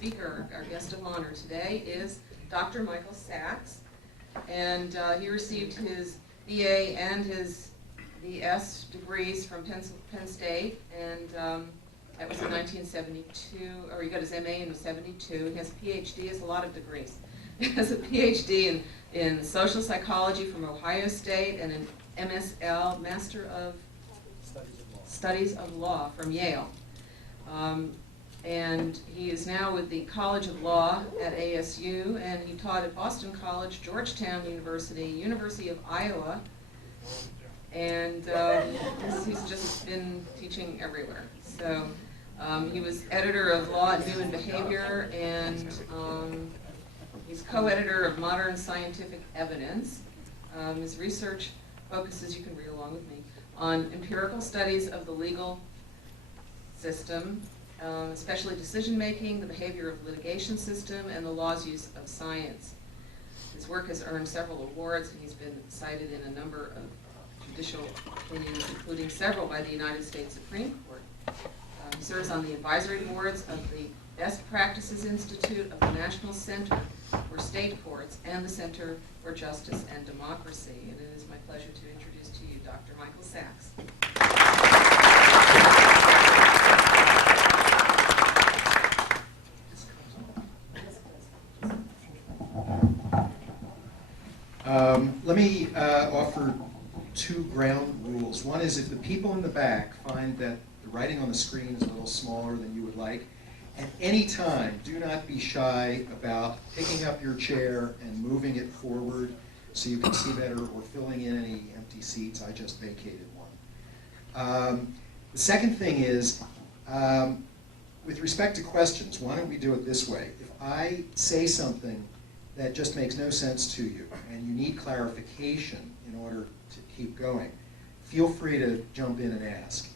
speaker, our guest of honor today, is Dr. Michael Sachs. And he received his BA and his BS degrees from Penn State, and that was in 1972, or he got his MA in 72. He has a PhD, he has a lot of degrees. He has a PhD in social psychology from Ohio State and an MSL, Master of Studies of Law from Yale. And he is now with the College of Law at ASU, and he taught at Boston College, Georgetown University, University of Iowa, and he's just been teaching everywhere. So he was editor of Law and Human Behavior, and he's co-editor of Modern Scientific Evidence. His research focuses, you can read along with me, on empirical studies of the legal system, especially decision-making, the behavior of the litigation system, and the law's use of science. His work has earned several awards, and he's been cited in a number of judicial opinions, including several by the United States Supreme Court. He serves on the advisory boards of the Best Practices Institute of the National Center for State Courts and the Center for Justice and Democracy. And it is my pleasure to introduce to you Dr. Michael Sachs. Let me offer two ground rules. One is if the people in the back find that the writing on the screen is a little smaller than you would like, at any time, do not be shy about picking up your chair and moving it forward so you can see better, or filling in any empty seats. I just vacated one. The second thing is, with respect to questions, why don't we do it this way? If I say something that just makes no sense to you and you need clarification in order to keep going, feel free to jump in and ask.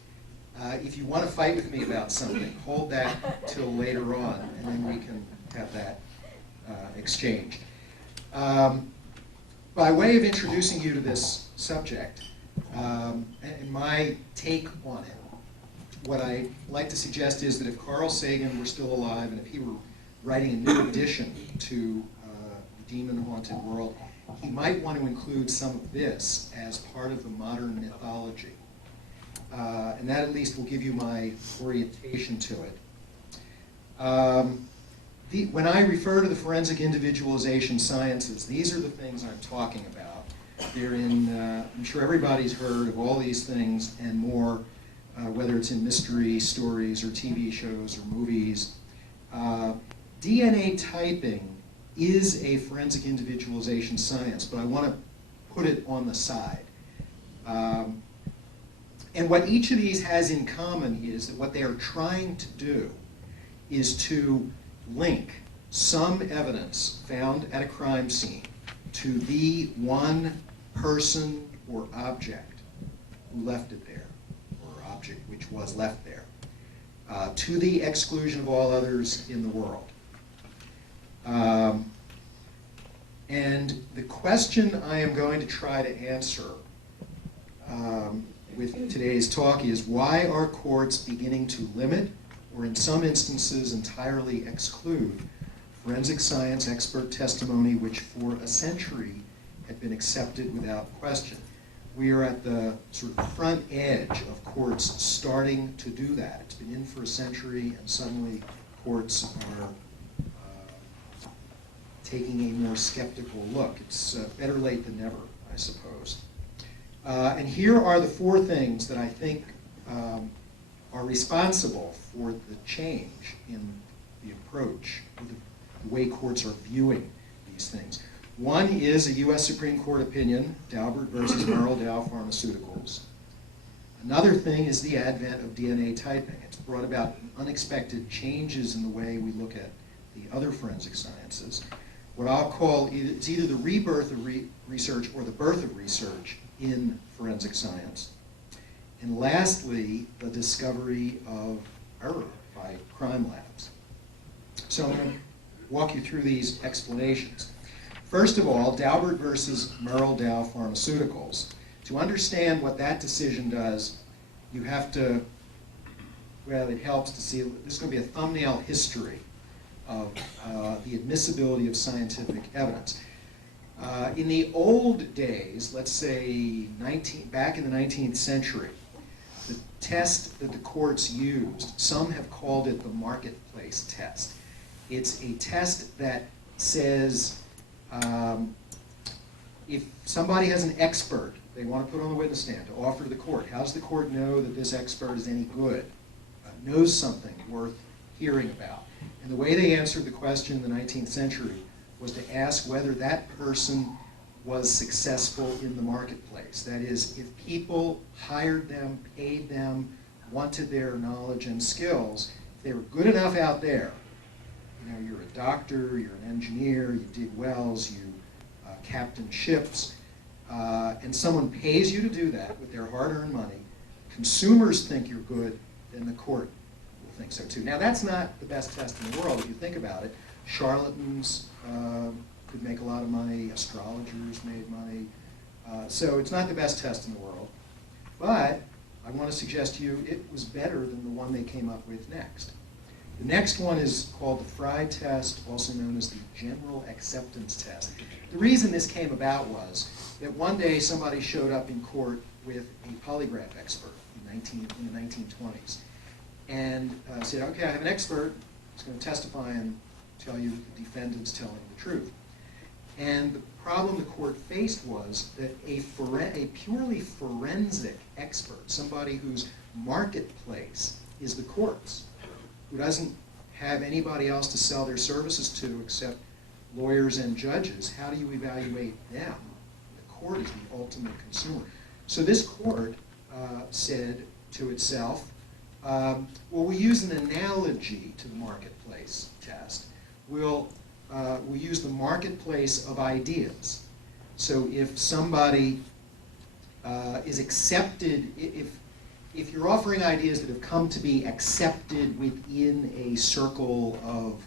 If you want to fight with me about something, hold that till later on, and then we can have that exchange. By way of introducing you to this subject, and my take on it, what I'd like to suggest is that if Carl Sagan were still alive and if he were writing a new edition to the demon-haunted world, he might want to include some of this as part of the modern mythology. And that at least will give you my orientation to it. When I refer to the forensic individualization sciences, these are the things I'm talking about. They're in, I'm sure everybody's heard of all these things and more, whether it's in mystery stories or TV shows or movies. DNA typing is a forensic individualization science, but I want to put it on the side. And what each of these has in common is that what they are trying to do is to link some evidence found at a crime scene to the one person or object who left it there, or object which was left there, to the exclusion of all others in the world. And the question I am going to try to answer with today's talk is, why are courts beginning to limit, or in some instances entirely exclude, forensic science expert testimony which for a century had been accepted without question? We are at the sort of front edge of courts starting to do that. It's been in for a century, and suddenly courts are taking a more skeptical look. It's better late than never, I suppose. And here are the four things that I think are responsible for the change in the approach, or the way courts are viewing these things. One is a U.S. Supreme Court opinion, Daubert versus Merle Dow Pharmaceuticals. Another thing is the advent of DNA typing. It's brought about unexpected changes in the way we look at the other forensic sciences. What I'll call, it's either the rebirth of research or the birth of research in forensic science. And lastly, the discovery of error by crime labs. So I'm going to walk you through these explanations. First of all, Daubert versus Merle Dow Pharmaceuticals. To understand what that decision does, you have to, well, it helps to see, this is going to be a thumbnail history of the admissibility of scientific evidence. In the old days, let's say back in the 19th century, the test that the courts used, some have called it the marketplace test. It's a test that says if somebody has an expert they want to put on the witness stand to offer to the court, how does the court know that this expert is any good, knows something worth hearing about? And the way they answered the question in the 19th century was to ask whether that person was successful in the marketplace. That is, if people hired them, paid them, wanted their knowledge and skills, if they were good enough out there, you know, you're a doctor, you're an engineer, you dig wells, you captain ships, and someone pays you to do that with their hard-earned money, consumers think you're good, then the court will think so too. Now that's not the best test in the world if you think about it. Charlatans could make a lot of money, astrologers made money, so it's not the best test in the world. But I want to suggest to you it was better than the one they came up with next. The next one is called the Frye Test, also known as the General Acceptance Test. The reason this came about was that one day somebody showed up in court with a polygraph expert in the 1920s and said, okay, I have an expert who's going to testify and tell you the defendant's telling the truth. And the problem the court faced was that a purely forensic expert, somebody whose marketplace is the courts, who doesn't have anybody else to sell their services to except lawyers and judges, how do you evaluate them? The court is the ultimate consumer. So this court said to itself, well, we use an analogy to the marketplace test. We'll use the marketplace of ideas. So if somebody is accepted, if you're offering ideas that have come to be accepted within a circle of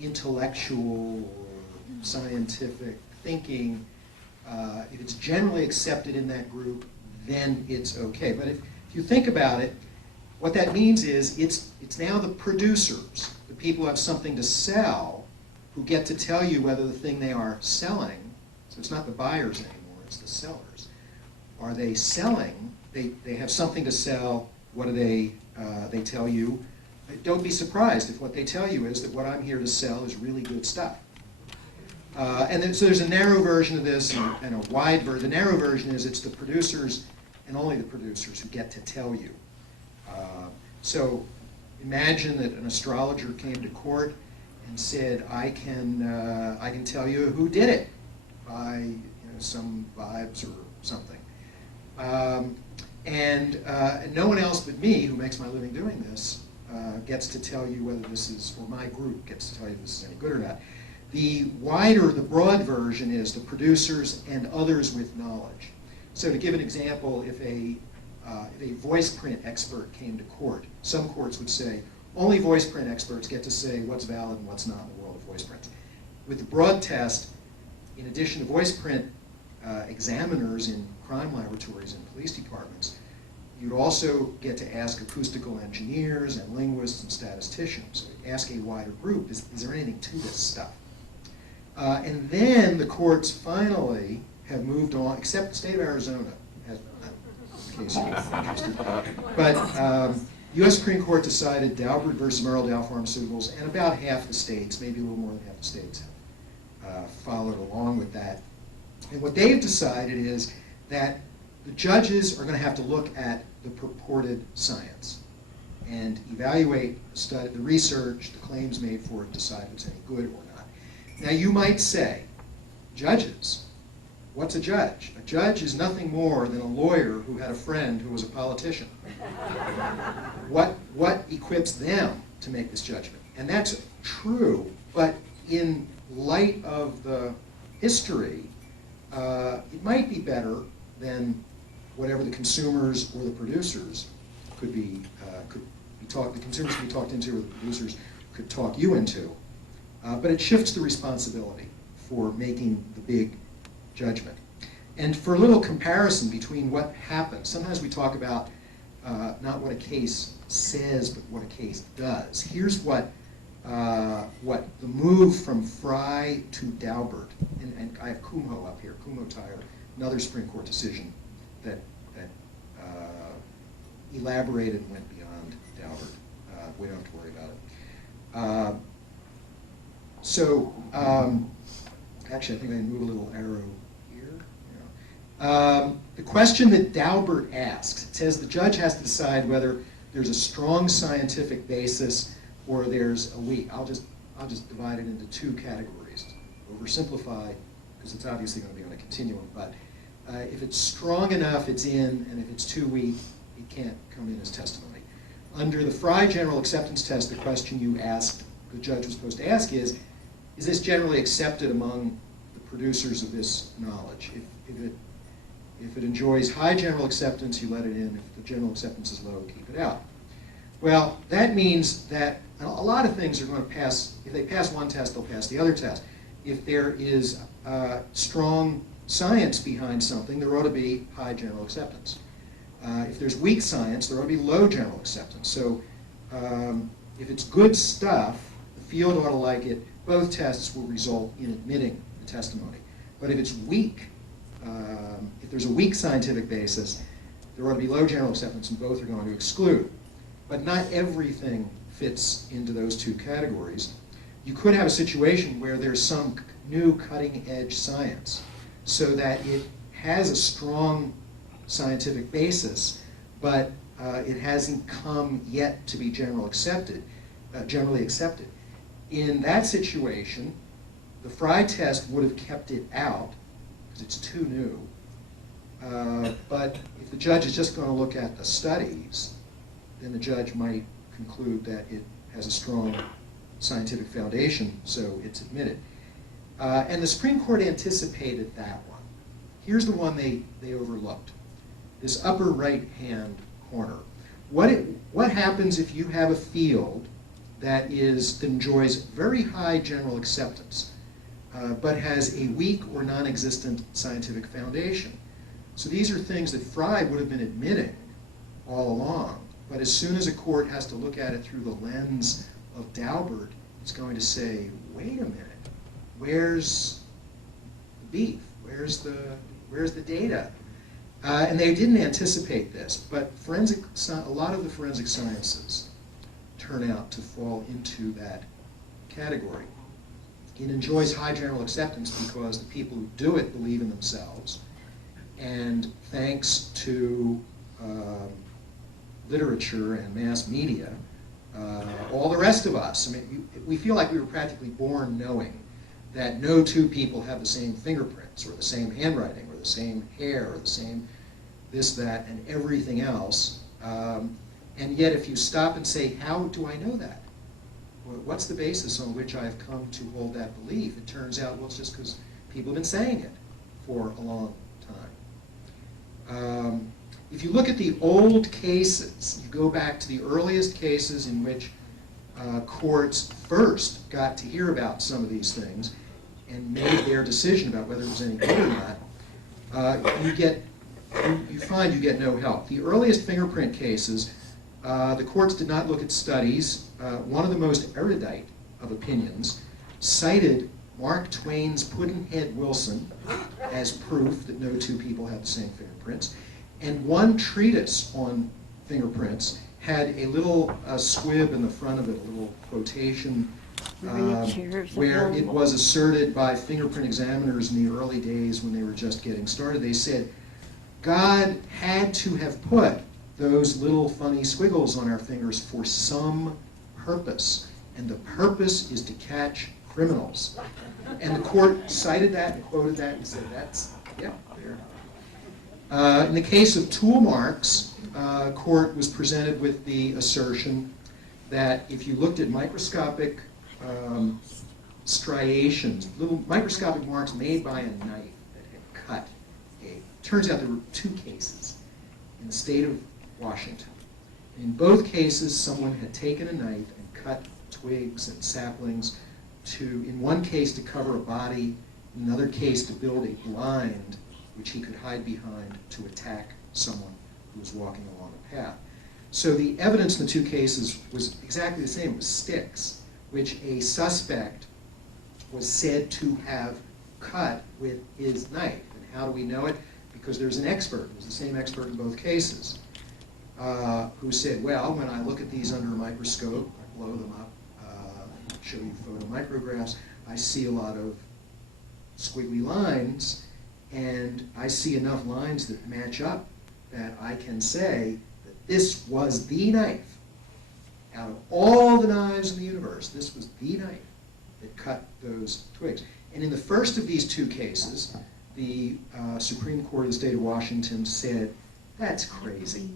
intellectual or scientific thinking, if it's generally accepted in that group, then it's okay. But if you think about it, what that means is it's now the producers, the people who have something to sell, who get to tell you whether the thing they are selling, so it's not the buyers anymore, it's the sellers. Are they selling? They have something to sell. What do they tell you? Don't be surprised if what they tell you is that what I'm here to sell is really good stuff. And then, so there's a narrow version of this and a wide version. The narrow version is it's the producers and only the producers who get to tell you. So imagine that an astrologer came to court and said, I can tell you who did it by some vibes or something. And no one else but me, who makes my living doing this, gets to tell you whether this is, or my group gets to tell you if this is any good or not. The broad version is the producers and others with knowledge. So to give an example, if a voice print expert came to court, some courts would say, only voice print experts get to say what's valid and what's not in the world of voice prints. With the broad test, in addition to voice print examiners in crime laboratories and police departments, you'd also get to ask acoustical engineers and linguists and statisticians. So ask a wider group, is there anything to this stuff? And then the courts finally have moved on, except the state of Arizona, in case you're interested. But U.S. Supreme Court decided Daubert versus Merrill Dow Pharmaceuticals, and about half the states, maybe a little more than half the states, have followed along with that. And what they've decided is that the judges are going to have to look at the purported science and evaluate the research, the claims made for it, decide if it's any good or not. Now you might say, judges, what's a judge? A judge is nothing more than a lawyer who had a friend who was a politician. What equips them to make this judgment? And that's true, but in light of the history, it might be better than whatever the consumers or the producers could be taught. The consumers could be talked into, or the producers could talk you into. But it shifts the responsibility for making the big judgment. And for a little comparison between what happens, sometimes we talk about not what a case says, but what a case does. Here's what the move from Frye to Daubert, and I have Kumho up here, Kumho Tire, another Supreme Court decision that elaborated and went beyond Daubert. We don't have to worry about it. Actually, I think I can move a little arrow here. Yeah. The question that Daubert asks, it says the judge has to decide whether there's a strong scientific basis or there's a weak. I'll just divide it into two categories. Oversimplify, because it's obviously going to be on a continuum, but if it's strong enough, it's in, and if it's too weak, it can't come in as testimony. Under the Frye general acceptance test, the question you asked, the judge was supposed to ask is this generally accepted among the producers of this knowledge? If it enjoys high general acceptance, you let it in. If the general acceptance is low, keep it out. Well, that means that a lot of things are going to pass. If they pass one test, they'll pass the other test. If there is strong science behind something, there ought to be high general acceptance. If there's weak science, there ought to be low general acceptance. So if it's good stuff, the field ought to like it. Both tests will result in admitting the testimony. But if it's weak, if there's a weak scientific basis, there ought to be low general acceptance, and both are going to exclude. But not everything fits into those two categories. You could have a situation where there's some new cutting-edge science, so that it has a strong scientific basis, but it hasn't come yet to be generally accepted. In that situation, the Frye test would have kept it out because it's too new. But if the judge is just going to look at the studies, then the judge might conclude that it has a strong scientific foundation, so it's admitted. And the Supreme Court anticipated that one. Here's the one they overlooked, this upper right-hand corner. What happens if you have a field that enjoys very high general acceptance, but has a weak or non-existent scientific foundation? So these are things that Frye would have been admitting all along, but as soon as a court has to look at it through the lens of Daubert, it's going to say, wait a minute, where's the beef? Where's the data? And they didn't anticipate this, but a lot of the forensic sciences turn out to fall into that category. It enjoys high general acceptance because the people who do it believe in themselves, and thanks to literature and mass media, all the rest of us, I mean, we feel like we were practically born knowing that no two people have the same fingerprints or the same handwriting or the same hair or the same this, that, and everything else. And yet if you stop and say, how do I know that? What's the basis on which I've come to hold that belief? It turns out, well, it's just because people have been saying it for a long time. If you look at the old cases, you go back to the earliest cases in which courts first got to hear about some of these things and made their decision about whether it was any good or not, you find you get no help. The earliest fingerprint cases, the courts did not look at studies. One of the most erudite of opinions cited Mark Twain's Pudd'nhead Wilson as proof that no two people have the same fingerprints. And one treatise on fingerprints had a little squib in the front of it, a little quotation, where it was asserted by fingerprint examiners in the early days when they were just getting started. They said, God had to have put those little funny squiggles on our fingers for some purpose, and the purpose is to catch criminals. And the court cited that and quoted that and said, that's, yeah, there. In the case of tool marks, court was presented with the assertion that if you looked at microscopic striations, little microscopic marks made by a knife that had cut turns out there were two cases in the state of Washington. In both cases, someone had taken a knife and cut twigs and saplings in one case to cover a body, in another case to build a blind which he could hide behind to attack someone who was walking along a path. So the evidence in the two cases was exactly the same. It was sticks. which a suspect was said to have cut with his knife. And how do we know it? Because there's an expert, it was the same expert in both cases, who said, well, when I look at these under a microscope, I blow them up, show you photomicrographs, I see a lot of squiggly lines, and I see enough lines that match up that I can say that this was the knife. Out of all the knives in the universe, this was the knife that cut those twigs. And in the first of these two cases, the Supreme Court of the state of Washington said, that's crazy.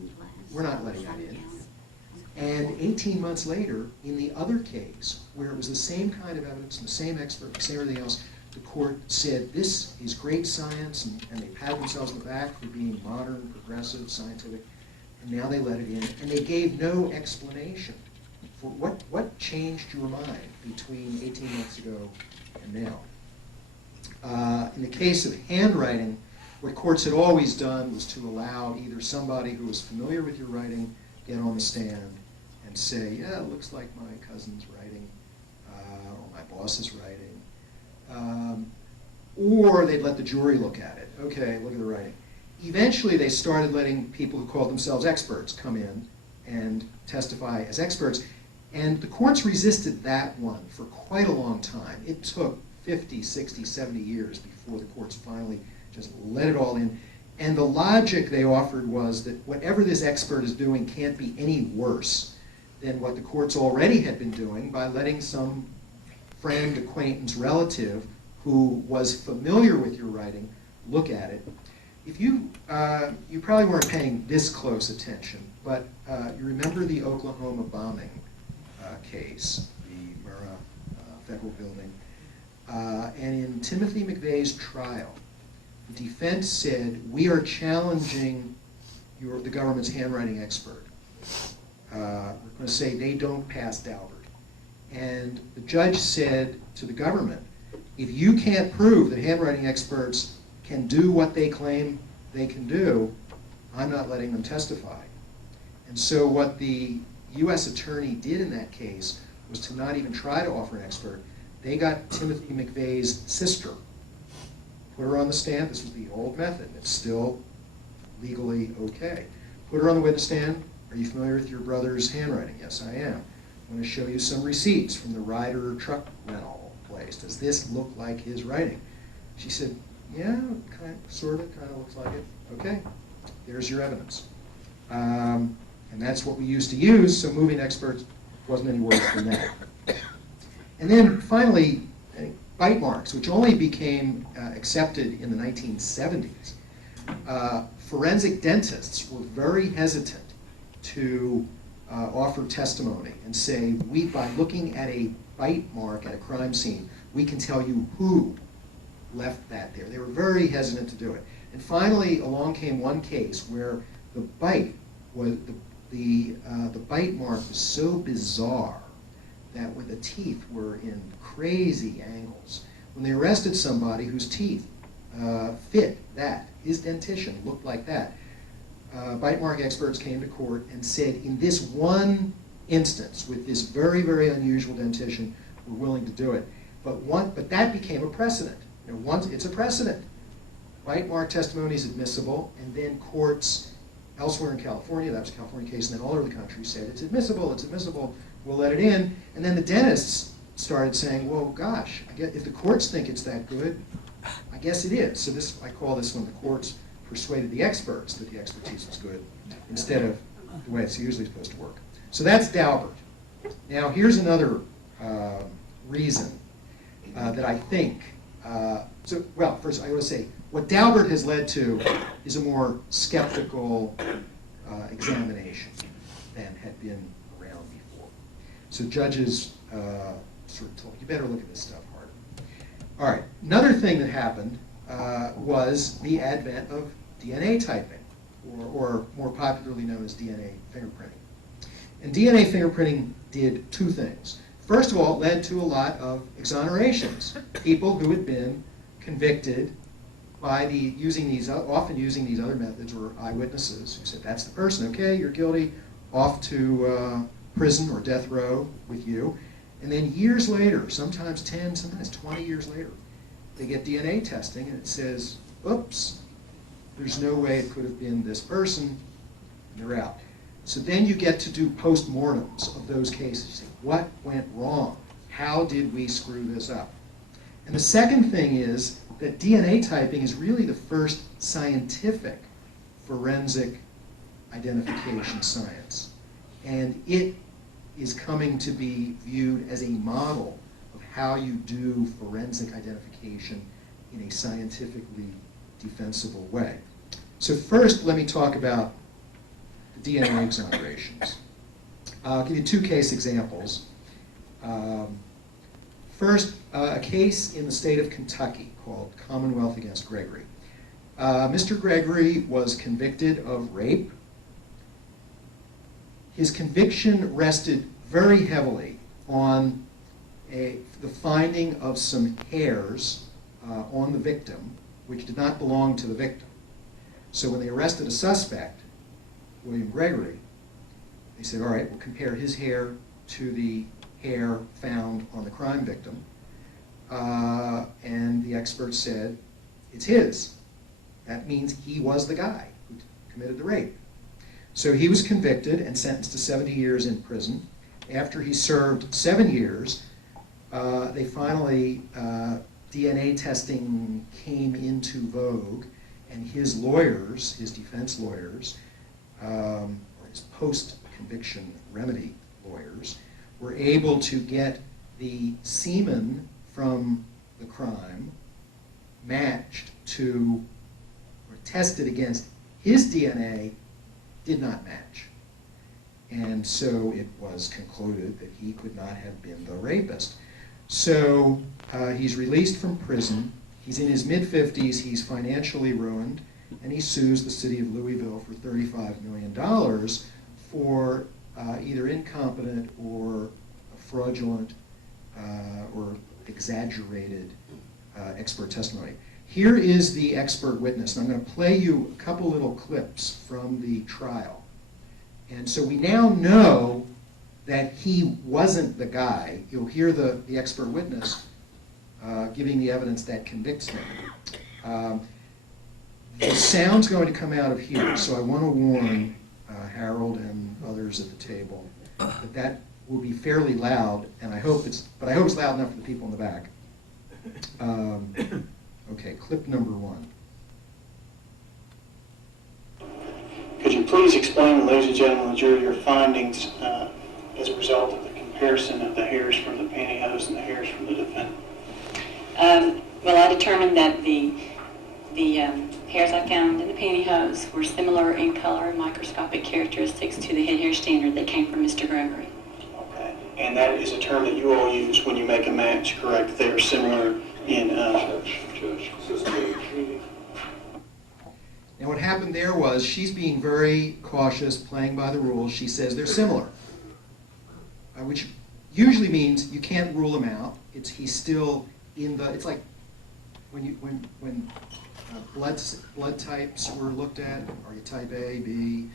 We're not letting that in. And 18 months later, in the other case, where it was the same kind of evidence, and the same expert, the same everything else, the court said, this is great science, and they patted themselves on the back for being modern, progressive, scientific, and now they let it in, and they gave no explanation for what changed your mind between 18 months ago and now. In the case of handwriting, what courts had always done was to allow either somebody who was familiar with your writing get on the stand and say, yeah, it looks like my cousin's writing, or my boss's writing, or they'd let the jury look at it. Okay, look at the writing. Eventually, they started letting people who called themselves experts come in and testify as experts, and the courts resisted that one for quite a long time. It took 50, 60, 70 years before the courts finally just let it all in. And the logic they offered was that whatever this expert is doing can't be any worse than what the courts already had been doing by letting some friend, acquaintance, relative who was familiar with your writing look at it. If you probably weren't paying this close attention, but you remember the Oklahoma bombing case, the Murrah federal building. And in Timothy McVeigh's trial, the defense said, we are challenging the government's handwriting expert. We're going to say they don't pass Daubert. And the judge said to the government, if you can't prove that handwriting experts can do what they claim they can do, I'm not letting them testify. And so what the U.S. attorney did in that case was to not even try to offer an expert. They got Timothy McVeigh's sister, put her on the stand. This was the old method. It's still legally okay. Put her on the witness stand. Are you familiar with your brother's handwriting? Yes, I am. I'm going to show you some receipts from the Ryder truck rental place. Does this look like his writing? She said, yeah, sort of looks like it. Okay, there's your evidence. And that's what we used to use, so moving experts wasn't any worse than that. And then finally, bite marks, which only became accepted in the 1970s. Forensic dentists were very hesitant to offer testimony and say, by looking at a bite mark at a crime scene, we can tell you who left that there. They were very hesitant to do it. And finally, along came one case where the bite was the bite mark was so bizarre that when the teeth were in crazy angles, when they arrested somebody whose teeth fit that, his dentition looked like that, bite mark experts came to court and said, in this one instance, with this very, very unusual dentition, we're willing to do it. But that became a precedent. Once it's a precedent. Bite mark testimony is admissible, and then courts elsewhere in California, that was a California case, and then all over the country said, it's admissible, we'll let it in. And then the dentists started saying, well, gosh, if the courts think it's that good, I guess it is. So I call this one the courts persuaded the experts that the expertise was good, instead of the way it's usually supposed to work. So that's Daubert. Now, here's another reason that I think, first I want to say, what Daubert has led to is a more skeptical examination than had been around before. So judges sort of told, you better look at this stuff harder. All right, another thing that happened was the advent of DNA typing, or more popularly known as DNA fingerprinting. And DNA fingerprinting did two things. First of all, it led to a lot of exonerations. People who had been convicted by often using these other methods, were eyewitnesses who said, that's the person, okay, you're guilty, off to prison or death row with you. And then years later, sometimes 10, sometimes 20 years later, they get DNA testing and it says, oops, there's no way it could have been this person, and they're out. So then you get to do postmortems of those cases. You say, what went wrong? How did we screw this up? And the second thing is that DNA typing is really the first scientific forensic identification science. And it is coming to be viewed as a model of how you do forensic identification in a scientifically defensible way. So first, let me talk about the DNA exonerations. I'll give you two case examples. First, a case in the state of Kentucky called Commonwealth against Gregory. Mr. Gregory was convicted of rape. His conviction rested very heavily on the finding of some hairs on the victim, which did not belong to the victim. So when they arrested a suspect, William Gregory, they said, all right, we'll compare his hair to the hair found on the crime victim. And the experts said, it's his. That means he was the guy who committed the rape. So he was convicted and sentenced to 70 years in prison. After he served 7 years, they finally, DNA testing came into vogue, and his lawyers, his defense lawyers, or his post-conviction remedy lawyers, were able to get the semen from the crime matched to, or tested against his DNA, did not match. And so it was concluded that he could not have been the rapist. So he's released from prison. He's in his mid-50s. He's financially ruined. And he sues the city of Louisville for $35 million for either incompetent or fraudulent or exaggerated expert testimony. Here is the expert witness, and I'm going to play you a couple little clips from the trial. And so we now know that he wasn't the guy. You'll hear the expert witness giving the evidence that convicts him. The sound's going to come out of here, so I want to warn Harold and others at the table that will be fairly loud, and I hope it's loud enough for the people in the back. Okay, clip number 1. Could you please explain, ladies and gentlemen of the jury, your findings as a result of the comparison of the hairs from the pantyhose and the hairs from the defendant? Well, I determined that the hairs I found in the pantyhose were similar in color and microscopic characteristics to the head hair standard that came from Mr. Gregory. Okay, and that is a term that you all use when you make a match, correct? They are similar in... Now what happened there was she's being very cautious, playing by the rules. She says they're similar, which usually means you can't rule him out. He's still in the... It's like when blood types were looked at. Are you type A, B,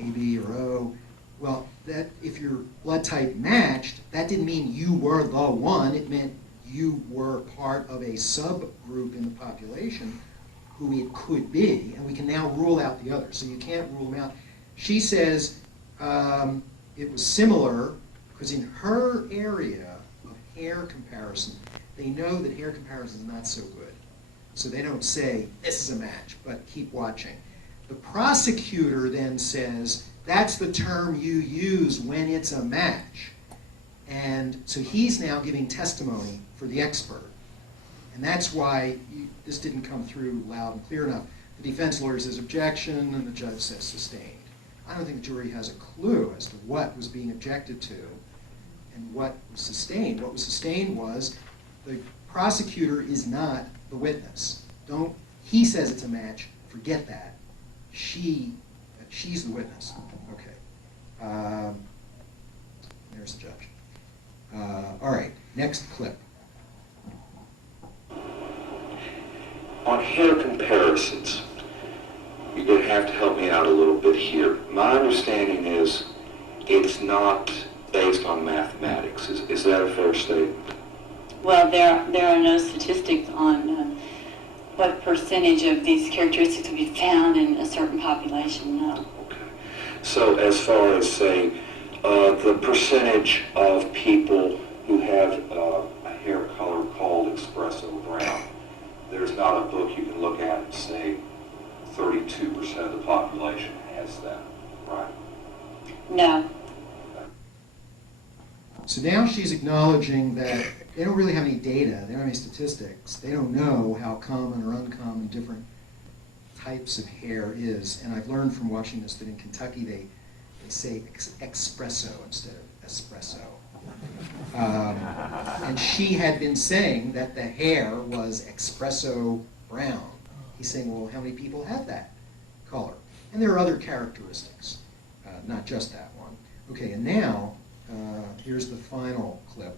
AB, or O? Well, that if your blood type matched, that didn't mean you were the one. It meant you were part of a subgroup in the population who it could be, and we can now rule out the others. So you can't rule them out. She says it was similar because in her area of hair comparison, they know that hair comparison is not so good. So they don't say, this is a match, but keep watching. The prosecutor then says, that's the term you use when it's a match. And so he's now giving testimony for the expert. And that's why this didn't come through loud and clear enough. The defense lawyer says objection, and the judge says sustained. I don't think the jury has a clue as to what was being objected to and what was sustained. What was sustained was the prosecutor is not the witness. He says it's a match, forget that. She's the witness. Okay. There's the judge. All right, next clip. On hair comparisons, you're going to have to help me out a little bit here. My understanding is it's not based on mathematics. Is that a fair statement? Well, there are no statistics on what percentage of these characteristics will be found in a certain population, no. Okay. So as far as, say, the percentage of people who have a hair color called espresso brown, there's not a book you can look at and say 32% of the population has that, right? No. So now she's acknowledging that they don't really have any data, they don't have any statistics, they don't know how common or uncommon different types of hair is. And I've learned from watching this that in Kentucky they say espresso instead of espresso. And she had been saying that the hair was espresso brown. He's saying, well, how many people have that color? And there are other characteristics, not just that one. Okay, and now, here's the final clip.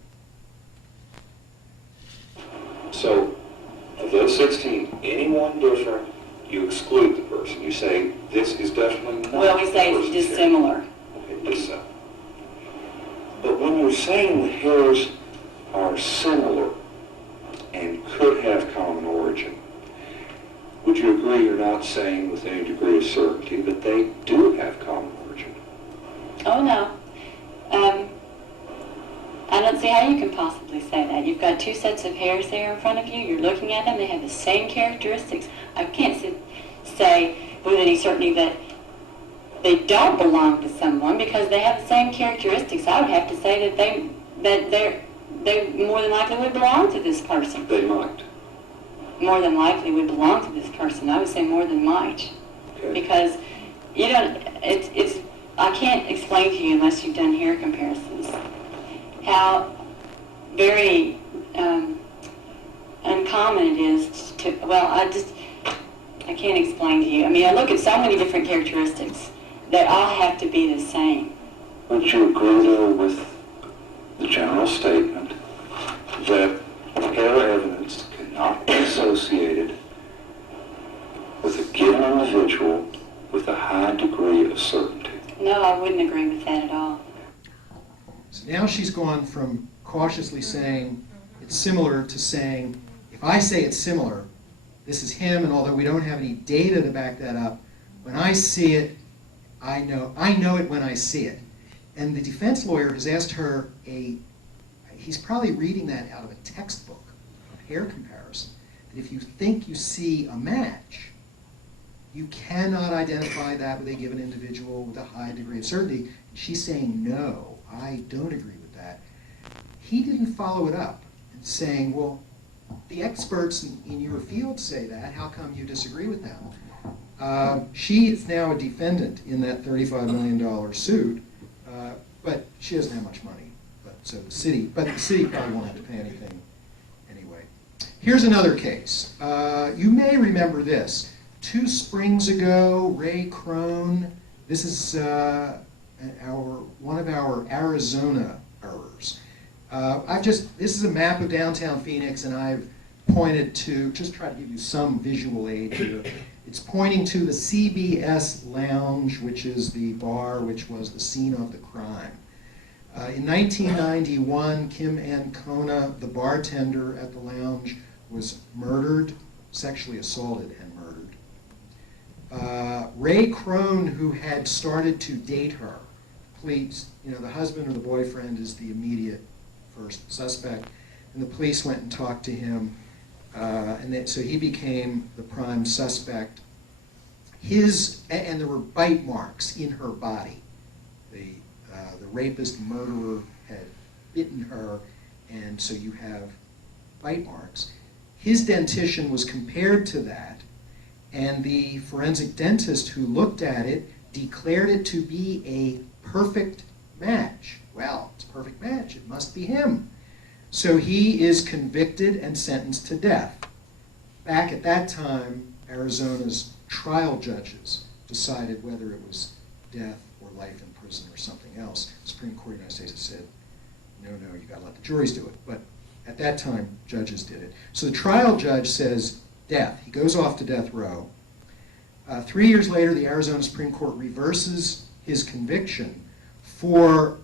So, of those 16, anyone different, you exclude the person. You say, this is definitely not Well, we say the it's person's hair. dissimilar. Okay, dissimilar. But when you're saying the hairs are similar and could have common origin, would you agree you're not saying with any degree of certainty that they do have common origin? Oh, no. I don't see how you can possibly say that. You've got two sets of hairs there in front of you. You're looking at them. They have the same characteristics. I can't say with any certainty that they don't belong to someone because they have the same characteristics. I would have to say that they more than likely would belong to this person. They might. More than likely would belong to this person. I would say more than might. Okay. Because you don't, it's, I can't explain to you unless you've done hair comparisons how very uncommon it is to, well, I can't explain to you. I mean, I look at so many different characteristics that all have to be the same. Would you agree, though, with the general statement that hair evidence cannot be associated with a given individual with a high degree of certainty? No, I wouldn't agree with that at all. So now she's gone from cautiously saying it's similar to saying, if I say it's similar, this is him, and although we don't have any data to back that up, when I see it, I know it when I see it. And the defense lawyer has asked her he's probably reading that out of a textbook of hair comparison, that if you think you see a match, you cannot identify that with a given individual with a high degree of certainty. She's saying, no, I don't agree with that. He didn't follow it up and saying, well, the experts in your field say that, how come you disagree with them? She is now a defendant in that $35 million suit, but she doesn't have much money. But the city probably won't have to pay anything anyway. Here's another case. You may remember this. 2 springs ago, Ray Crone, this is one of our Arizona errors. This is a map of downtown Phoenix, and I've pointed to, just try to give you some visual aid here. It's pointing to the CBS Lounge, which is the bar which was the scene of the crime. In 1991, Kim Ancona, the bartender at the lounge, was murdered, sexually assaulted and murdered. Ray Crone, who had started to date her, police, the husband or the boyfriend is the immediate first suspect, and the police went and talked to him, so he became the prime suspect. And there were bite marks in her body. The rapist murderer had bitten her, and so you have bite marks. His dentition was compared to that, and the forensic dentist who looked at it declared it to be a perfect match. Well, it's a perfect match. It must be him. So he is convicted and sentenced to death. Back at that time, Arizona's trial judges decided whether it was death or life in prison or something else. The Supreme Court of the United States has said, no, you got to let the juries do it. But at that time, judges did it. So the trial judge says death. He goes off to death row. 3 years later, the Arizona Supreme Court reverses his conviction for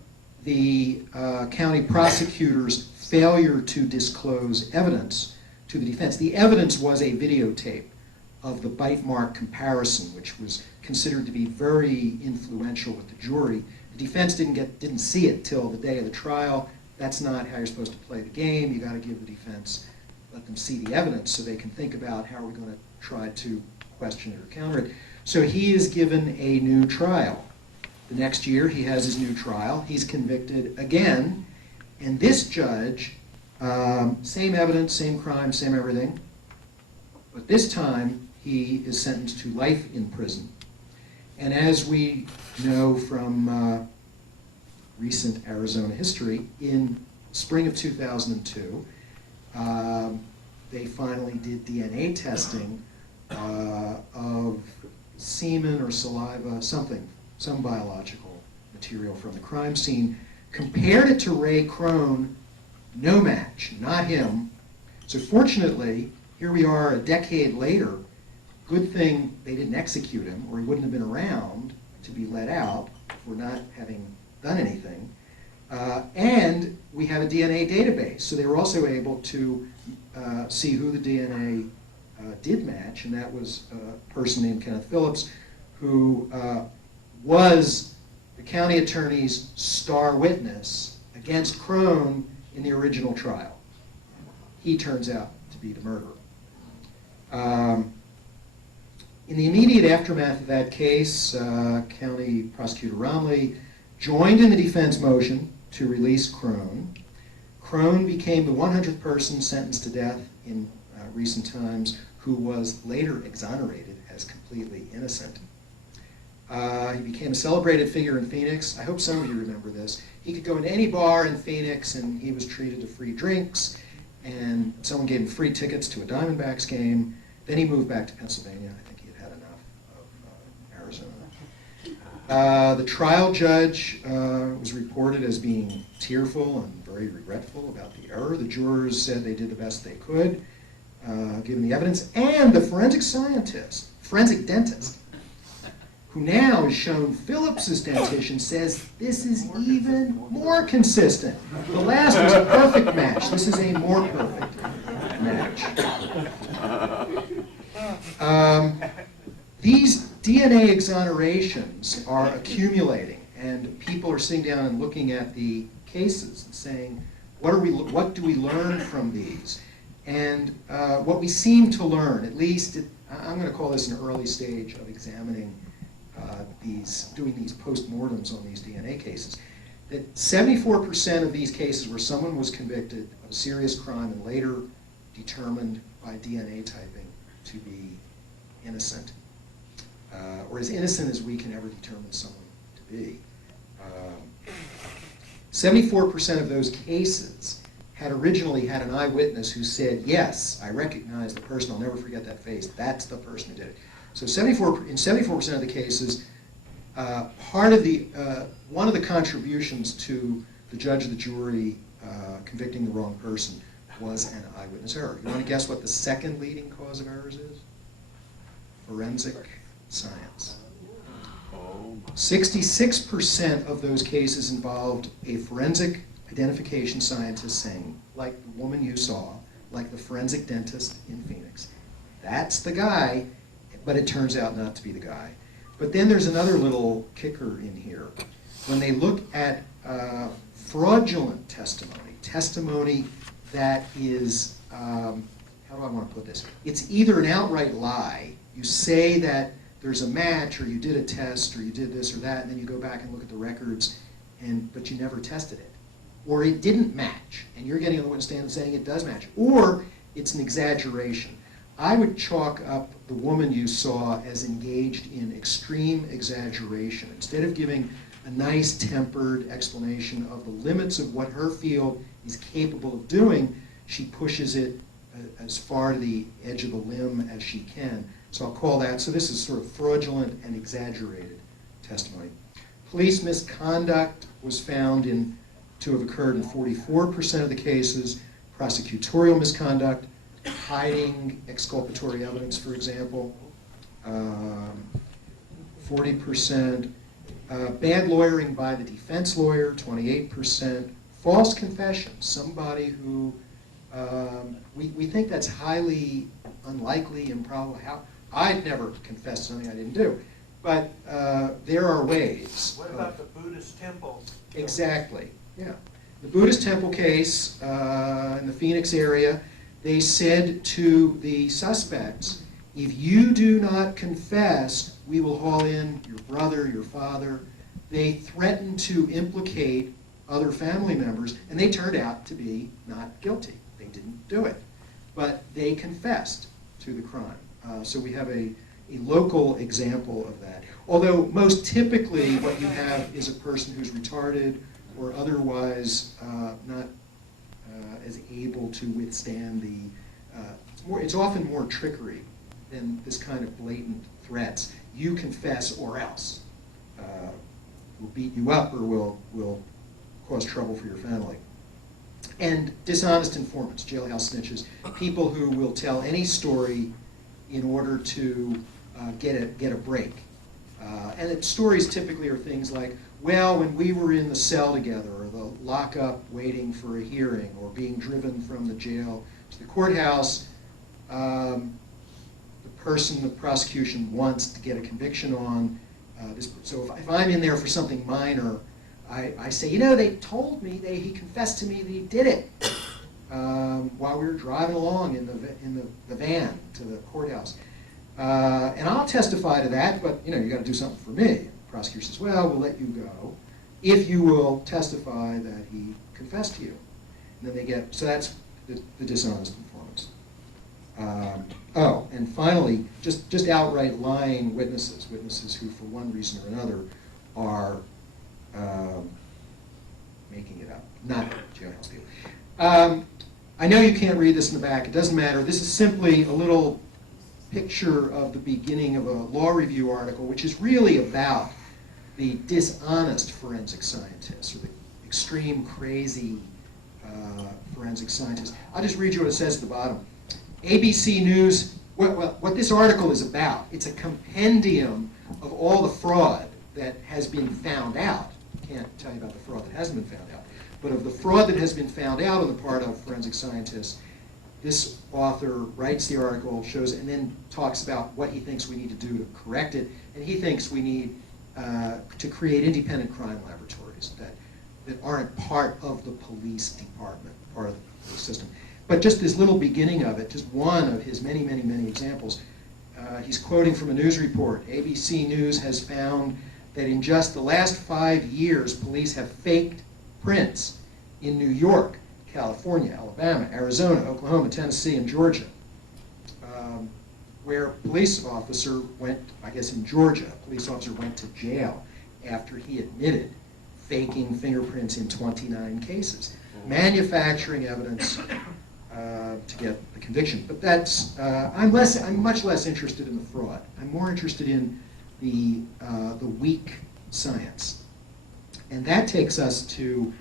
the county prosecutor's failure to disclose evidence to the defense. The evidence was a videotape of the bite mark comparison, which was considered to be very influential with the jury. The defense didn't see it till the day of the trial. That's not how you're supposed to play the game. You got to give the defense, let them see the evidence so they can think about how are we going to try to question it or counter it. So he is given a new trial. The next year he has his new trial. He's convicted again, and this judge, same evidence, same crime, same everything, but this time he is sentenced to life in prison. And as we know from recent Arizona history, in spring of 2002, they finally did DNA testing of semen or saliva, some biological material from the crime scene, compared it to Ray Crone, no match, not him. So fortunately, here we are a decade later. Good thing they didn't execute him, or he wouldn't have been around to be let out for not having done anything. And we have a DNA database, so they were also able to see who the DNA did match, and that was a person named Kenneth Phillips, who was the county attorney's star witness against Crone in the original trial. He turns out to be the murderer. In the immediate aftermath of that case, County Prosecutor Romley joined in the defense motion to release Crone. Crone became the 100th person sentenced to death in recent times who was later exonerated as completely innocent. He became a celebrated figure in Phoenix. I hope some of you remember this. He could go into any bar in Phoenix and he was treated to free drinks, and someone gave him free tickets to a Diamondbacks game. Then he moved back to Pennsylvania. I think he had had enough of Arizona. The trial judge was reported as being tearful and very regretful about the error. The jurors said they did the best they could, given the evidence. And the forensic dentist, who now has shown Phillips's dentition, says this is even more consistent. The last was a perfect match. This is a more perfect match. These DNA exonerations are accumulating, and people are sitting down and looking at the cases and saying, what do we learn from these? And what we seem to learn, at least, I'm going to call this an early stage of examining doing these postmortems on these DNA cases, that 74% of these cases where someone was convicted of a serious crime and later determined by DNA typing to be innocent, or as innocent as we can ever determine someone to be. 74% of those cases had originally had an eyewitness who said, yes, I recognize the person, I'll never forget that face, that's the person who did it. So in 74% of the cases, one of the contributions to the judge of the jury convicting the wrong person was an eyewitness error. You want to guess what the second leading cause of errors is? Forensic science. 66% of those cases involved a forensic identification scientist saying, like the woman you saw, like the forensic dentist in Phoenix, that's the guy, but it turns out not to be the guy. But then there's another little kicker in here. When they look at fraudulent testimony that is, how do I want to put this? It's either an outright lie. You say that there's a match, or you did a test, or you did this or that, and then you go back and look at the records, but you never tested it. Or it didn't match, and you're getting on the witness stand and saying it does match. Or it's an exaggeration. I would chalk up the woman you saw as engaged in extreme exaggeration. Instead of giving a nice tempered explanation of the limits of what her field is capable of doing, she pushes it as far to the edge of the limb as she can. So I'll call that, so this is sort of fraudulent and exaggerated testimony. Police misconduct was found to have occurred in 44% of the cases. Prosecutorial misconduct, hiding exculpatory evidence, for example, 40%. Bad lawyering by the defense lawyer, 28%. False confession, somebody who, we think that's highly unlikely, improbable. I'd never confessed something I didn't do. But there are ways. What about the Buddhist temples? Exactly, yeah. The Buddhist temple case in the Phoenix area, they said to the suspects, if you do not confess, we will haul in your brother, your father. They threatened to implicate other family members, and they turned out to be not guilty. They didn't do it. But they confessed to the crime. So we have a local example of that. Although most typically what you have is a person who's retarded or otherwise not as able to withstand it's often more trickery than this kind of blatant threats. You confess or else. We'll beat you up or we'll cause trouble for your family. And dishonest informants, jailhouse snitches, people who will tell any story in order to get a break. And the stories typically are things like, well, when we were in the cell together, or the lockup waiting for a hearing, or being driven from the jail to the courthouse, the person the prosecution wants to get a conviction on. So if I'm in there for something minor, I say, they told me, he confessed to me that he did it while we were driving along in the van to the courthouse. And I'll testify to that, but you got to do something for me. The prosecutor says, well, we'll let you go if you will testify that he confessed to you. And then so that's the dishonest informants. And finally, just outright lying witnesses who for one reason or another are making it up, not jailhouse people. I know you can't read this in the back, it doesn't matter. This is simply a little picture of the beginning of a law review article, which is really about the dishonest forensic scientists, or the extreme crazy forensic scientists. I'll just read you what it says at the bottom. ABC News, what this article is about, it's a compendium of all the fraud that has been found out. I can't tell you about the fraud that hasn't been found out, but of the fraud that has been found out on the part of forensic scientists. This author writes the article, shows it, and then talks about what he thinks we need to do to correct it. And he thinks we need to create independent crime laboratories that aren't part of the police department, part of the police system. But just this little beginning of it, just one of his many, many, many examples. He's quoting from a news report. ABC News has found that in just the last 5 years, police have faked prints in New York, California, Alabama, Arizona, Oklahoma, Tennessee, and Georgia, where a police officer went, I guess in Georgia, a police officer went to jail after he admitted faking fingerprints in 29 cases. Manufacturing evidence to get the conviction. But that's, I'm much less interested in the fraud. I'm more interested in the weak science. And that takes us to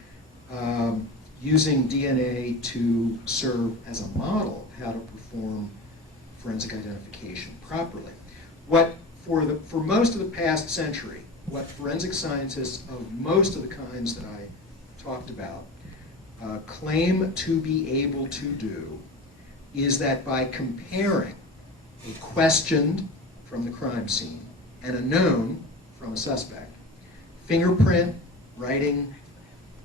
using DNA to serve as a model of how to perform forensic identification properly. For most of the past century, what forensic scientists of most of the kinds that I talked about claim to be able to do is that by comparing a questioned from the crime scene and a known from a suspect, fingerprint, writing,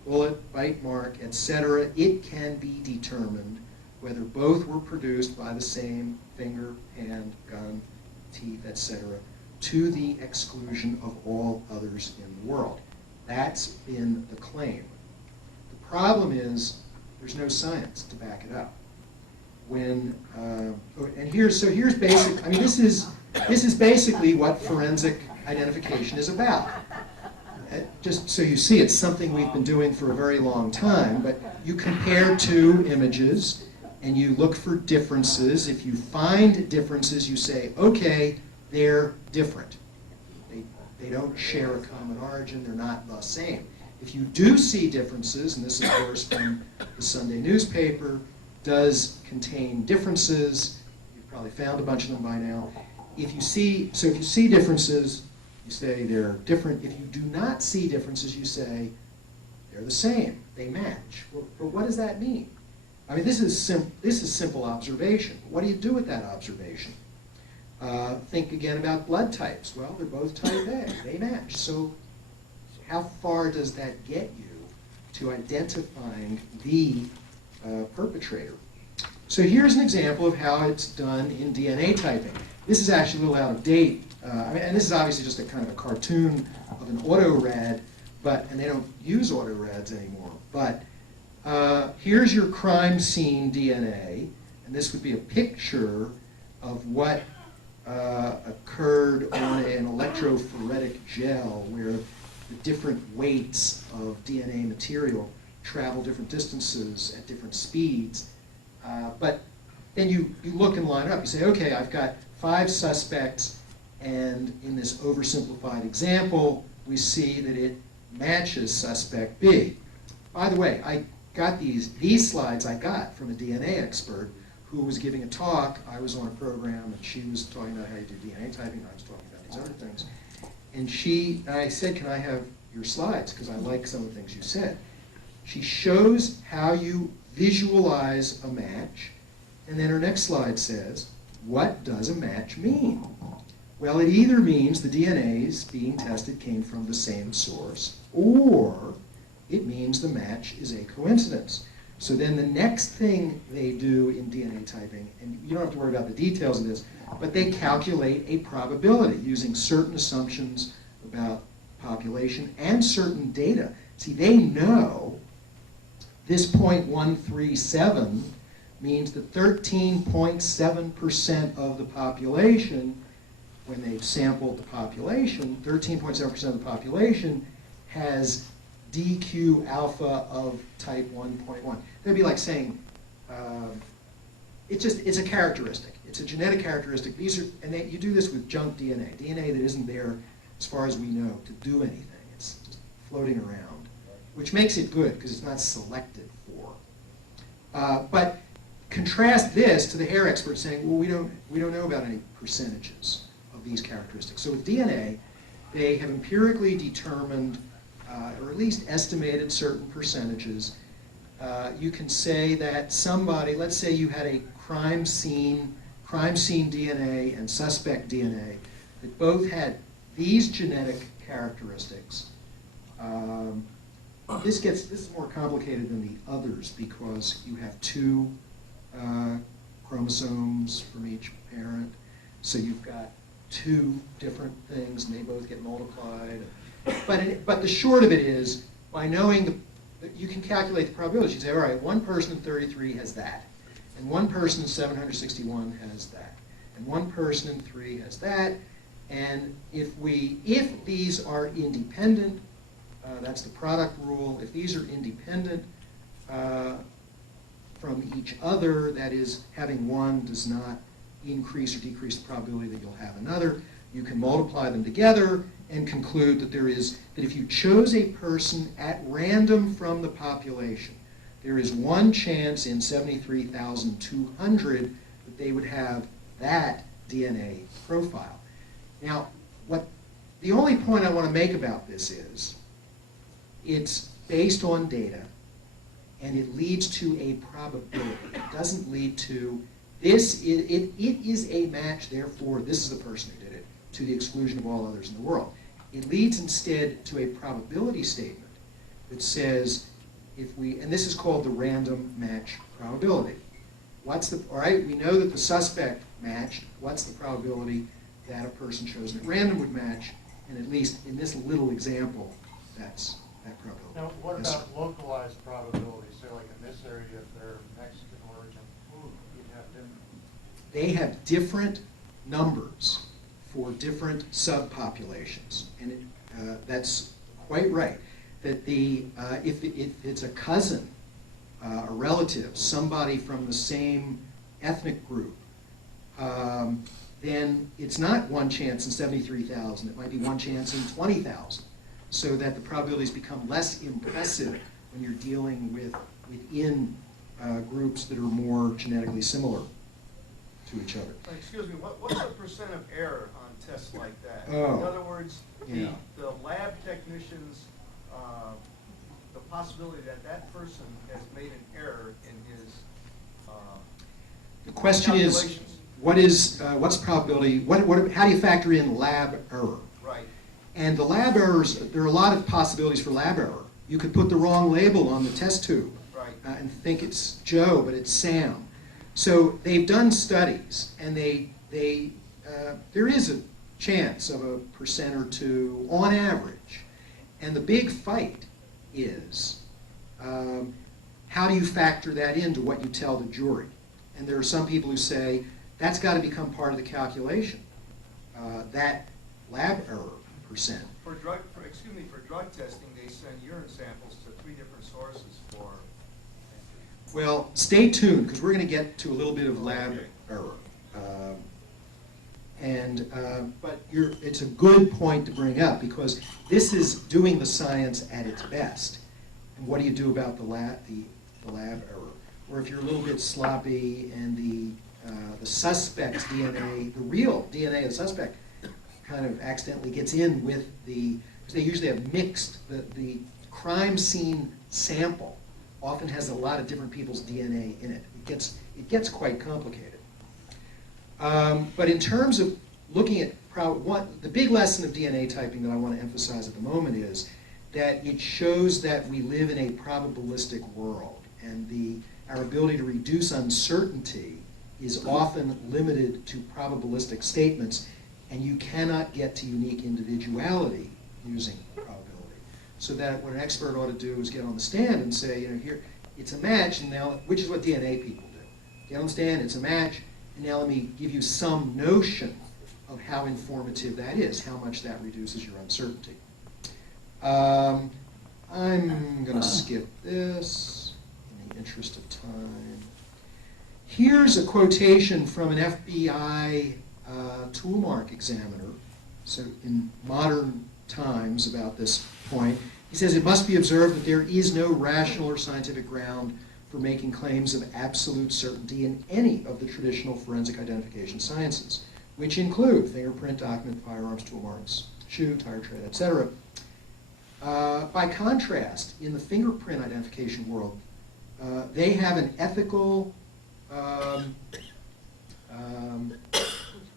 bullet, bite mark, etc., it can be determined whether both were produced by the same finger, hand, gun, teeth, etc., to the exclusion of all others in the world. That's been the claim. The problem is there's no science to back it up. Here's basic. I mean, this is basically what forensic identification is about. Just so you see, it's something we've been doing for a very long time, but you compare two images and you look for differences. If you find differences, you say, okay, they're different. They don't share a common origin, they're not the same. If you do see differences, and this is of course from the Sunday newspaper, does contain differences, you've probably found a bunch of them by now. If you see differences, You say they're different. If you do not see differences, you say they're the same. They match. But what does that mean? I mean, this is simple observation. What do you do with that observation? Think again about blood types. Well, they're both type A. They match. So how far does that get you to identifying the perpetrator? So here's an example of how it's done in DNA typing. This is actually a little out of date. And this is obviously just a kind of a cartoon of an autorad, and they don't use autorads anymore. But here's your crime scene DNA, and this would be a picture of what occurred on an electrophoretic gel where the different weights of DNA material travel different distances at different speeds. But then you look and line up. You say, okay, I've got 5 suspects, and in this oversimplified example, we see that it matches suspect B. By the way, I got these slides I got from a DNA expert who was giving a talk. I was on a program, and she was talking about how you do DNA typing, and I was talking about these other things. And I said, can I have your slides, because I like some of the things you said. She shows how you visualize a match, and then her next slide says, what does a match mean? Well, it either means the DNAs being tested came from the same source, or it means the match is a coincidence. So then the next thing they do in DNA typing, and you don't have to worry about the details of this, but they calculate a probability using certain assumptions about population and certain data. See, they know this 0.137 means that 13.7% of the population, when they've sampled the population, 13.7% of the population has DQ alpha of type 1.1. That'd be like saying, it's a characteristic. It's a genetic characteristic. You do this with junk DNA that isn't there, as far as we know, to do anything. It's just floating around, which makes it good because it's not selected for. But contrast this to the hair experts saying, well, we don't know about any percentages of these characteristics. So with DNA, they have empirically determined, or at least estimated certain percentages. You can say that somebody, let's say you had a crime scene DNA and suspect DNA that both had these genetic characteristics. This is more complicated than the others because you have 2 chromosomes from each parent. So you've got 2 different things, and they both get multiplied. But the short of it is, by knowing you can calculate the probability. You say, all right, one person in 33 has that, and one person in 761 has that, and one person in 3 has that. And if these are independent, that's the product rule. If these are independent from each other, that is, having one does not increase or decrease the probability that you'll have another, you can multiply them together and conclude that if you chose a person at random from the population, there is one chance in 73,200 that they would have that DNA profile. Now, the only point I want to make about this is, it's based on data, and it leads to a probability. It doesn't lead to this. It is a match, therefore this is the person who did it, to the exclusion of all others in the world. It leads instead to a probability statement that says, and this is called the random match probability. All right, we know that the suspect matched. What's the probability that a person chosen at random would match? And at least in this little example, that's that probability. Now, what Yes, about localized probability? Say, like in this area, if they're Mexican origin, you'd have different. They have different numbers for different subpopulations, and that's quite right. That if it's a cousin, a relative, somebody from the same ethnic group, then it's not one chance in 73,000. It might be one chance in 20,000, so that the probabilities become less impressive when you're dealing within groups that are more genetically similar to each other. Excuse me, what's the percent of error on tests like that. Oh. In other words, Yeah. the lab technicians, the possibility that that person has made an error in his The question is, calculations. what's probability, how do you factor in lab error? Right. And the lab errors, there are a lot of possibilities for lab error. You could put the wrong label on the test tube Right. and think it's Joe, but it's Sam. So they've done studies, and there is a chance of 1% or 2 on average. And the big fight is, how do you factor that into what you tell the jury? And there are some people who say, that's got to become part of the calculation, that lab error percent. For drug testing, they send urine samples to 3 different sources for. Well, stay tuned, because we're going to get to a little bit of lab Okay. error. But it's a good point to bring up, because this is doing the science at its best. And what do you do about the lab error? Or if you're a little bit sloppy and the suspect's DNA, the real DNA of the suspect, kind of accidentally gets in with because they usually have mixed, the crime scene sample often has a lot of different people's DNA in it. It gets quite complicated. But in terms of looking at the big lesson of DNA typing that I want to emphasize at the moment is that it shows that we live in a probabilistic world, and our ability to reduce uncertainty is often limited to probabilistic statements, and you cannot get to unique individuality using probability. So that what an expert ought to do is get on the stand and say, here, it's a match, and now, which is what DNA people do. Get on the stand, it's a match, and now let me give you some notion of how informative that is, how much that reduces your uncertainty. I'm going to skip this in the interest of time. Here's a quotation from an FBI toolmark examiner, so in modern times about this point. He says, it must be observed that there is no rational or scientific ground for making claims of absolute certainty in any of the traditional forensic identification sciences, which include fingerprint, document, firearms, tool marks, shoe, tire tread, etc. By contrast, in the fingerprint identification world, they have an ethical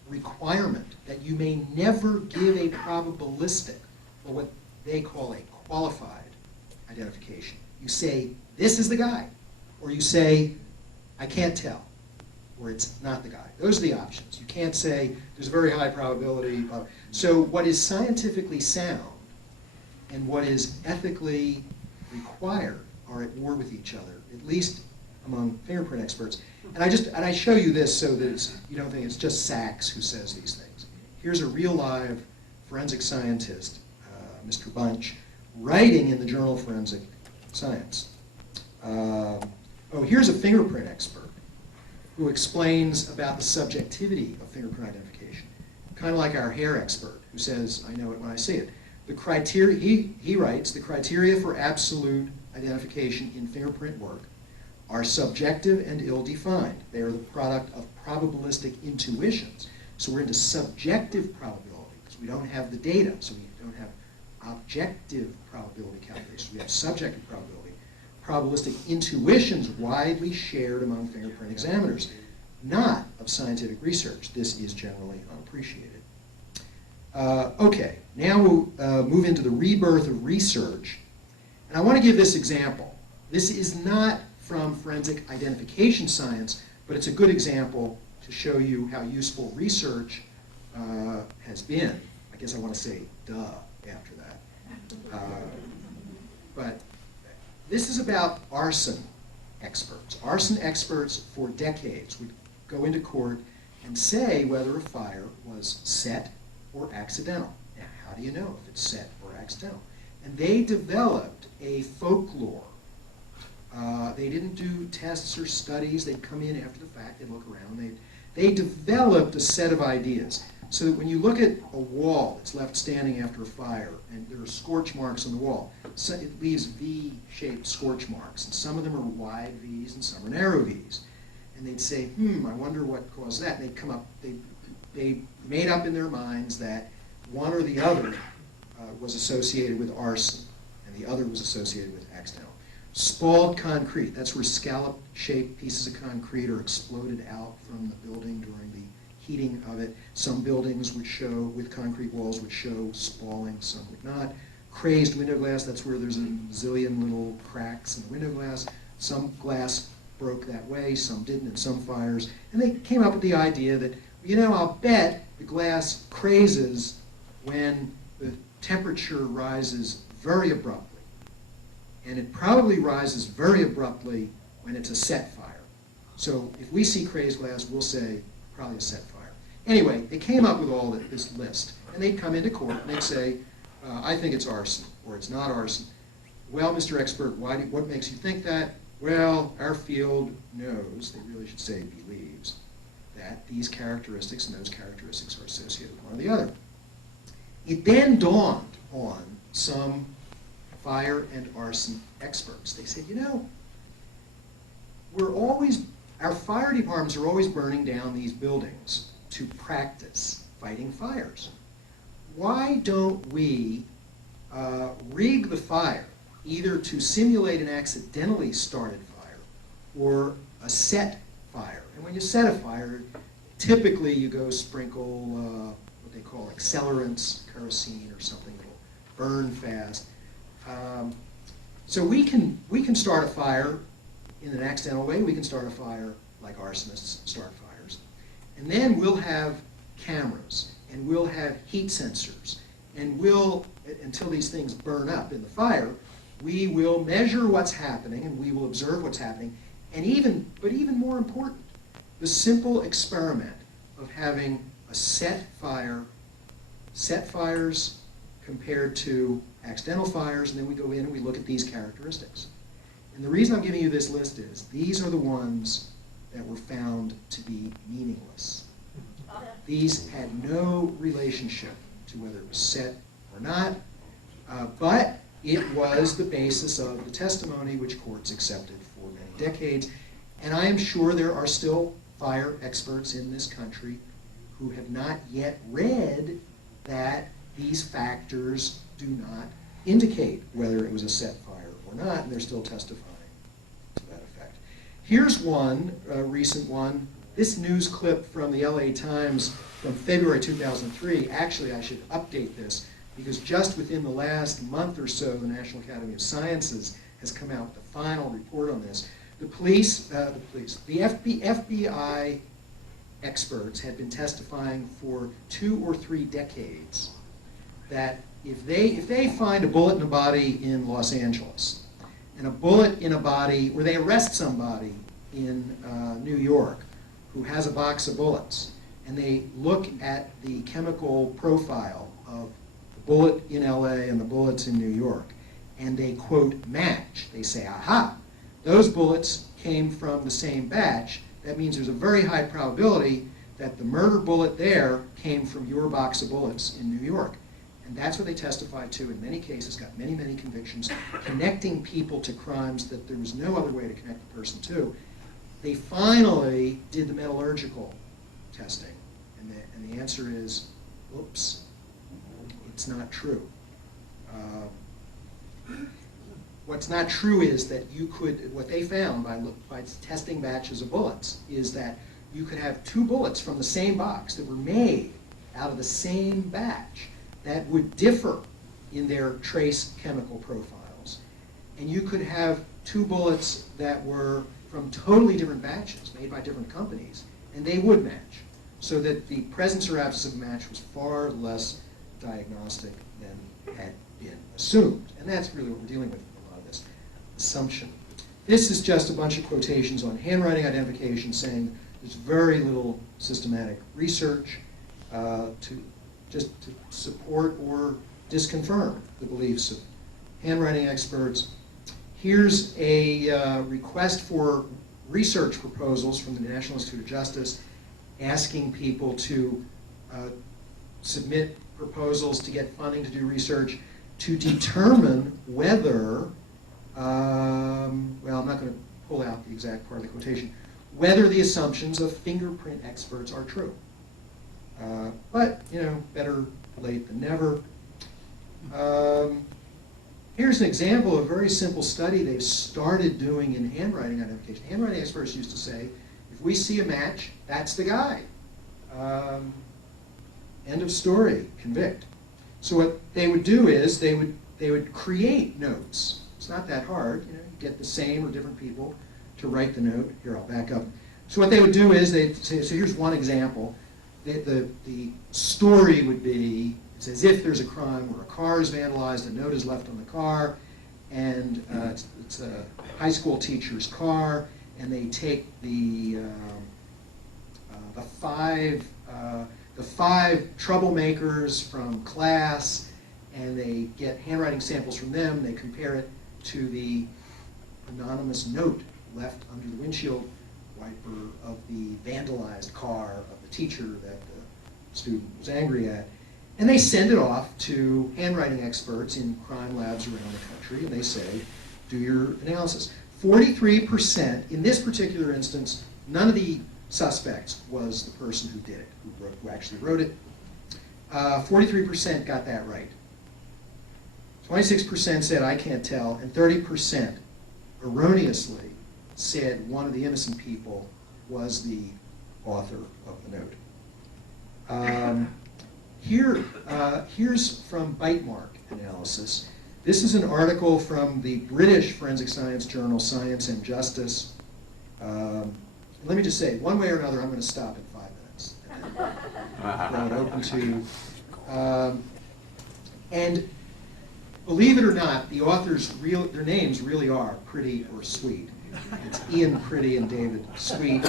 requirement that you may never give a probabilistic, or what they call a qualified identification. You say, this is the guy, or you say, I can't tell, or it's not the guy. Those are the options. You can't say, there's a very high probability. So what is scientifically sound and what is ethically required are at war with each other, at least among fingerprint experts. And I show you this so that you don't think it's just Sachs who says these things. Here's a real live forensic scientist, Mr. Bunch, writing in the journal Forensic Science. Here's a fingerprint expert who explains about the subjectivity of fingerprint identification, kind of like our hair expert who says, I know it when I see it. The criteria, he writes, the criteria for absolute identification in fingerprint work are subjective and ill-defined. They are the product of probabilistic intuitions. So we're into subjective probability because we don't have the data, so we don't have objective probability calculations. We have subjective probability. Probabilistic intuitions widely shared among fingerprint examiners, not of scientific research. This is generally unappreciated. Okay, now we'll move into the rebirth of research. And I want to give this example. This is not from forensic identification science, but it's a good example to show you how useful research has been. I guess I want to say duh after that. But this is about arson experts. Arson experts for decades would go into court and say whether a fire was set or accidental. Now, how do you know if it's set or accidental? And they developed a folklore. They didn't do tests or studies. They'd come in after the fact. They'd look around. They developed a set of ideas so that when you look at a wall that's left standing after a fire and there are scorch marks on the wall, so it leaves V-shaped scorch marks. And some of them are wide V's and some are narrow V's. And they'd say, I wonder what caused that. And they'd come up, they'd they made up in their minds that one or the other was associated with arson, and the other was associated with accidental. Spalled concrete, that's where scallop-shaped pieces of concrete are exploded out from the building during the heating of it. Some buildings would show, with concrete walls, would show spalling, some would not. Crazed window glass, that's where there's a zillion little cracks in the window glass. Some glass broke that way, some didn't in some fires. And they came up with the idea that, I'll bet the glass crazes when the temperature rises very abruptly. And it probably rises very abruptly when it's a set fire. So if we see crazed glass, we'll say probably a set fire. Anyway, they came up with all this list. And they'd come into court and they'd say, I think it's arson, or it's not arson. Well, Mr. Expert, what makes you think that? Well, our field knows, they really should say believes, that these characteristics and those characteristics are associated with one or the other. It then dawned on some fire and arson experts. They said, our fire departments are always burning down these buildings to practice fighting fires. Why don't we rig the fire either to simulate an accidentally started fire or a set fire? And when you set a fire, typically you go sprinkle what they call accelerants, kerosene or something that will burn fast. So we can start a fire in an accidental way. We can start a fire like arsonists start fires. And then we'll have cameras, and we'll have heat sensors, and until these things burn up in the fire, we will measure what's happening, and we will observe what's happening, and even more important, the simple experiment of having a set fires compared to accidental fires, and then we go in and we look at these characteristics. And the reason I'm giving you this list is these are the ones that were found to be meaningless. These had no relationship to whether it was set or not, but it was the basis of the testimony which courts accepted for many decades. And I am sure there are still fire experts in this country who have not yet read that these factors do not indicate whether it was a set fire or not, and they're still testifying to that effect. Here's one, a recent one. This news clip from the LA Times from February 2003, actually I should update this, because just within the last month or so, the National Academy of Sciences has come out with the final report on this. The FBI experts had been testifying for 2 or 3 decades that if they find a bullet in a body in Los Angeles and a bullet in a body, or they arrest somebody in New York who has a box of bullets, and they look at the chemical profile of the bullet in LA and the bullets in New York, and they, quote, match. They say, aha, those bullets came from the same batch. That means there's a very high probability that the murder bullet there came from your box of bullets in New York. And that's what they testified to in many cases, got many, many convictions, connecting people to crimes that there was no other way to connect the person to. They finally did the metallurgical testing, and the answer is, oops, it's not true. What's not true is that you could, what they found by testing batches of bullets, is that you could have 2 bullets from the same box that were made out of the same batch that would differ in their trace chemical profiles. And you could have 2 bullets that were from totally different batches, made by different companies, and they would match. So that the presence or absence of a match was far less diagnostic than had been assumed. And that's really what we're dealing with a lot of this assumption. This is just a bunch of quotations on handwriting identification saying there's very little systematic research to support or disconfirm the beliefs of handwriting experts. Here's a request for research proposals from the National Institute of Justice asking people to submit proposals to get funding to do research to determine whether, well, I'm not going to pull out the exact part of the quotation, whether the assumptions of fingerprint experts are true. But, you know, better late than never. Here's an example of a very simple study they've started doing in handwriting identification. Handwriting experts used to say, if we see a match, that's the guy. End of story, convict. So what they would do is they would create notes. It's not that hard. You know, you get the same or different people to write the note. Here, I'll back up. So what they would do is they'd say, so here's one example. The story would be, it's as if there's a crime where a car is vandalized, a note is left on the car, and it's a high school teacher's car, and they take the five troublemakers from class, and they get handwriting samples from them. They compare it to the anonymous note left under the windshield wiper of the vandalized car of the teacher that the student was angry at. And they send it off to handwriting experts in crime labs around the country, and they say, do your analysis. 43%, in this particular instance, none of the suspects was the person who did it, who actually wrote it. 43% got that right. 26% said, I can't tell, and 30% erroneously said one of the innocent people was the author of the note. Here's from bite mark analysis. This is an article from the British forensic science journal Science and Justice. Let me just say, one way or another, I'm going to stop in 5 minutes. And then throw it open to. And believe it or not, the authors, their names really are Pretty or Sweet. It's Ian Pretty and David Sweet.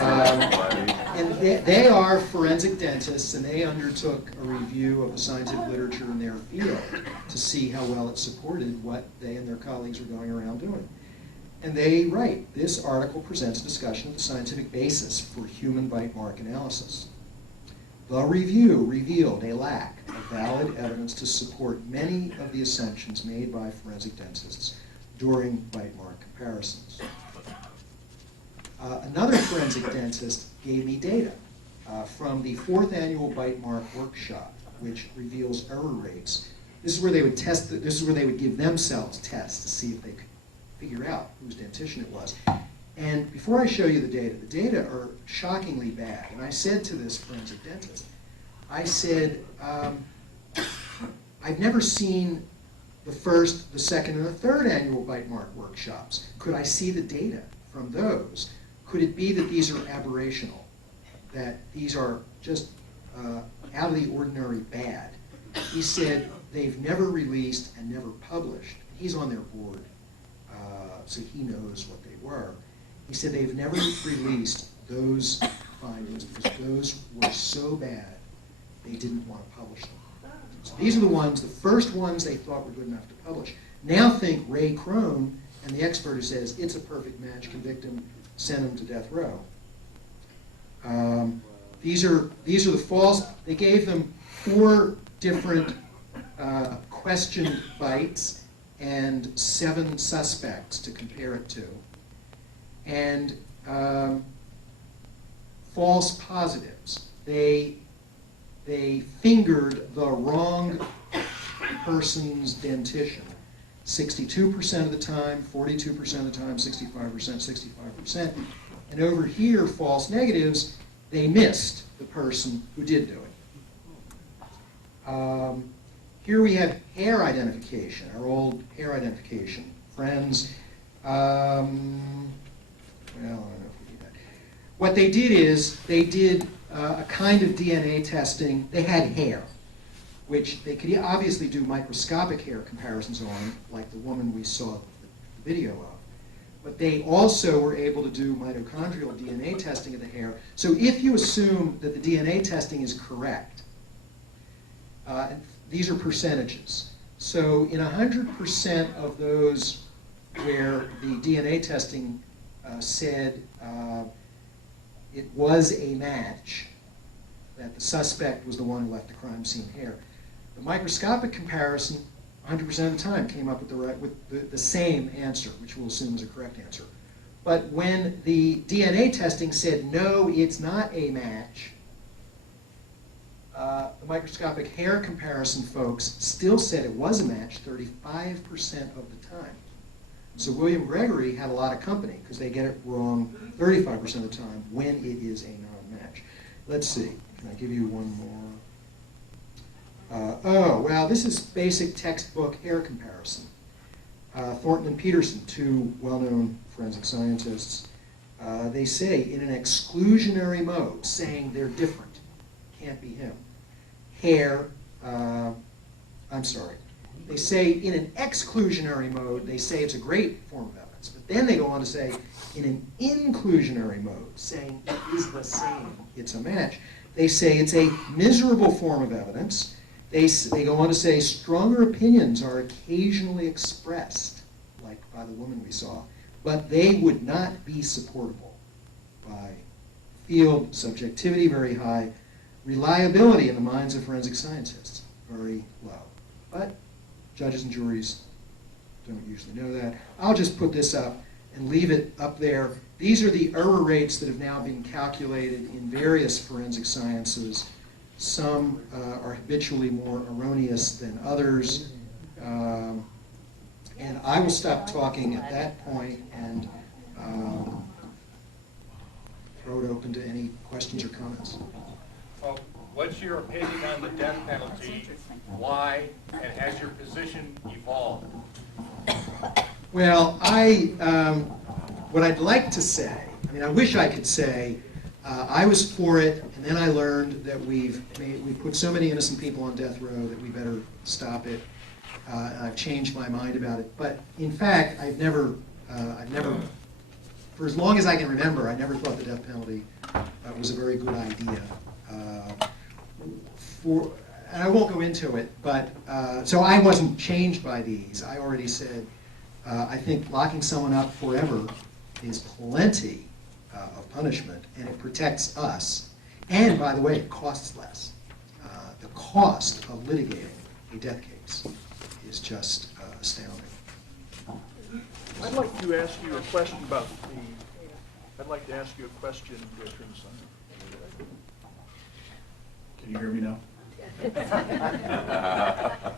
And they are forensic dentists, and they undertook a review of the scientific literature in their field to see how well it supported what they and their colleagues were going around doing. And they write, this article presents a discussion of the scientific basis for human bite mark analysis. The review revealed a lack of valid evidence to support many of the assumptions made by forensic dentists during bite mark comparisons. Another forensic dentist gave me data from the 4th annual bite mark workshop, which reveals error rates. This is where they would test. This is where they would give themselves tests to see if they could figure out whose dentition it was. And before I show you the data are shockingly bad. And I said to this forensic dentist, I said, I've never seen the 1st, the 2nd, and the 3rd annual bite mark workshops. Could I see the data from those? Could it be that these are aberrational, that these are just out of the ordinary bad? He said they've never released and never published. He's on their board, so he knows what they were. He said they've never released those findings because those were so bad they didn't want to publish them. So these are the ones, the first ones they thought were good enough to publish. Now think Ray Crone and the expert who says it's a perfect match, convict him, send him to death row. These are the false. They gave them 4 different questioned bites and 7 suspects to compare it to, and false positives. They fingered the wrong person's dentition 62% of the time, 42% of the time, 65%, 65%. And over here, false negatives, they missed the person who did do it. Here we have hair identification, our old hair identification. Friends, well, I don't know if we do that. What they did is they did a kind of DNA testing. They had hair, which they could obviously do microscopic hair comparisons on, like the woman we saw the video of. But they also were able to do mitochondrial DNA testing of the hair. So if you assume that the DNA testing is correct, these are percentages. So in 100% of those where the DNA testing said it was a match, that the suspect was the one who left the crime scene hair, the microscopic comparison 100% of the time came up with the same answer, which we'll assume is a correct answer. But when the DNA testing said, no, it's not a match, The microscopic hair comparison folks still said it was a match 35% of the time. So William Gregory had a lot of company because they get it wrong 35% of the time when it is a non-match. Let's see. Can I give you one more? Oh, well, this is basic textbook hair comparison. Thornton and Peterson, two well-known forensic scientists, they say in an exclusionary mode, saying they're different. Can't be him. Hair, I'm sorry. They say in an exclusionary mode, they say it's a great form of evidence. But then they go on to say in an inclusionary mode, saying it is the same, it's a match. They say it's a miserable form of evidence. They go on to say stronger opinions are occasionally expressed, like by the woman we saw, but they would not be supportable by field subjectivity very high, reliability in the minds of forensic scientists very low. But judges and juries don't usually know that. I'll just put this up and leave it up there. These are the error rates that have now been calculated in various forensic sciences. Some are habitually more erroneous than others. And I will stop talking at that point and throw it open to any questions or comments. Well, what's your opinion on the death penalty? Why? And has your position evolved? Well, what I'd like to say, I mean, I wish I could say, I was for it, and then I learned that we put so many innocent people on death row that we better stop it. I've changed my mind about it. But in fact, I've never, for as long as I can remember, I never thought the death penalty was a very good idea. And I won't go into it, but so I wasn't changed by these. I already said I think locking someone up forever is plenty of punishment, and it protects us. And by the way, it costs less. The cost of litigating a death case is just astounding. I'd like to ask you a question about I'd like to ask you a question. Can you hear me now?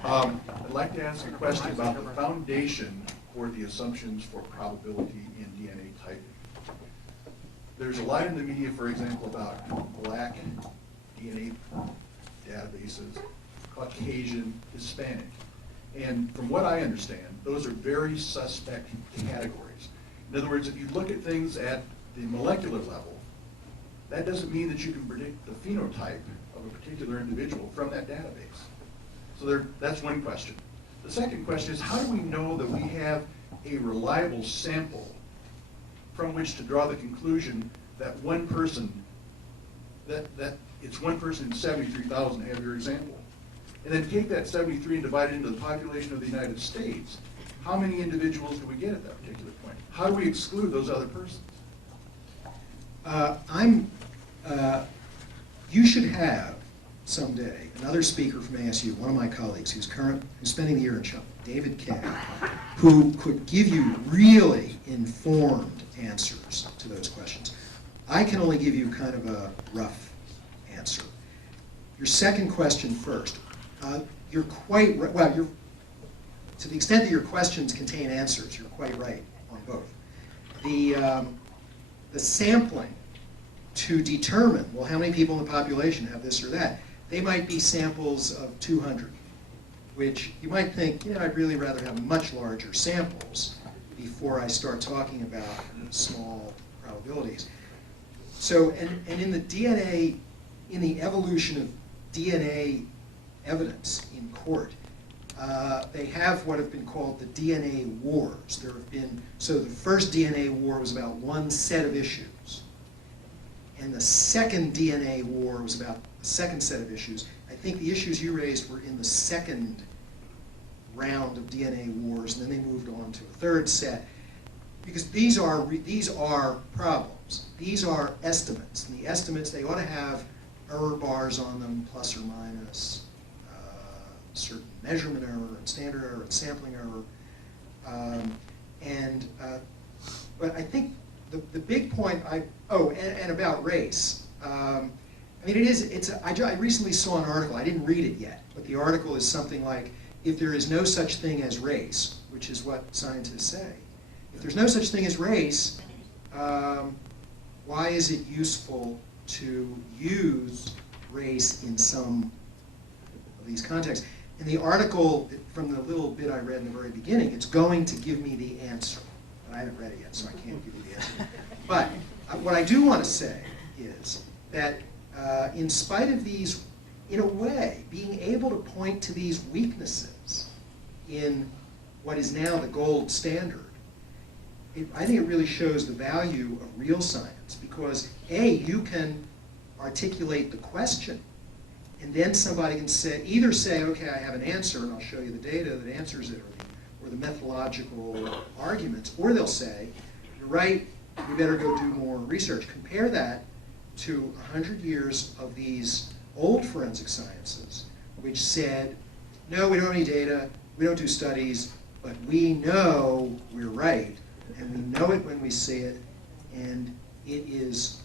I'd like to ask a question about the foundation for the assumptions for probability in DNA typing. There's a lot in the media, for example, about black DNA databases, Caucasian, Hispanic. And from what I understand, those are very suspect categories. In other words, if you look at things at the molecular level, that doesn't mean that you can predict the phenotype of a particular individual from that database. So that's one question. The second question is, how do we know that we have a reliable sample from which to draw the conclusion that one person, that it's one person in 73,000, have your example? And then take that 73 and divide it into the population of the United States. How many individuals do we get at that particular point? How do we exclude those other persons? You should have someday another speaker from ASU, one of my colleagues who's spending the year in China, David Kay, who could give you really informed answers to those questions. I can only give you kind of a rough answer. Your second question first. You're quite right. Well, to the extent that your questions contain answers, you're quite right on both. The sampling to determine, well, how many people in the population have this or that, they might be samples of 200, which you might think, I'd really rather have much larger samples before I start talking about small probabilities. So, and in the DNA, in the evolution of DNA evidence in court, they have what have been called the DNA wars. There have been, so the first DNA war was about one set of issues. And the second DNA war was about a second set of issues. I think the issues you raised were in the second round of DNA wars, and then they moved on to a third set. Because these are problems. These are estimates. And the estimates, they ought to have error bars on them, plus or minus, certain measurement error and standard error and sampling error. But I think the big point, and about race, I mean, I recently saw an article, I didn't read it yet, but the article is something like, if there is no such thing as race, which is what scientists say, if there's no such thing as race, why is it useful to use race in some of these contexts? In the article, from the little bit I read in the very beginning, it's going to give me the answer. But I haven't read it yet, so I can't give you the answer. But what I do want to say is that in spite of these, in a way, being able to point to these weaknesses in what is now the gold standard, I think it really shows the value of real science, because A, you can articulate the question, and then somebody can either say, okay, I have an answer, and I'll show you the data that answers it, or the methodological arguments, or they'll say, you're right, we better go do more research. Compare that to 100 years of these old forensic sciences, which said, no, we don't have any data, we don't do studies, but we know we're right, and we know it when we see it, and it is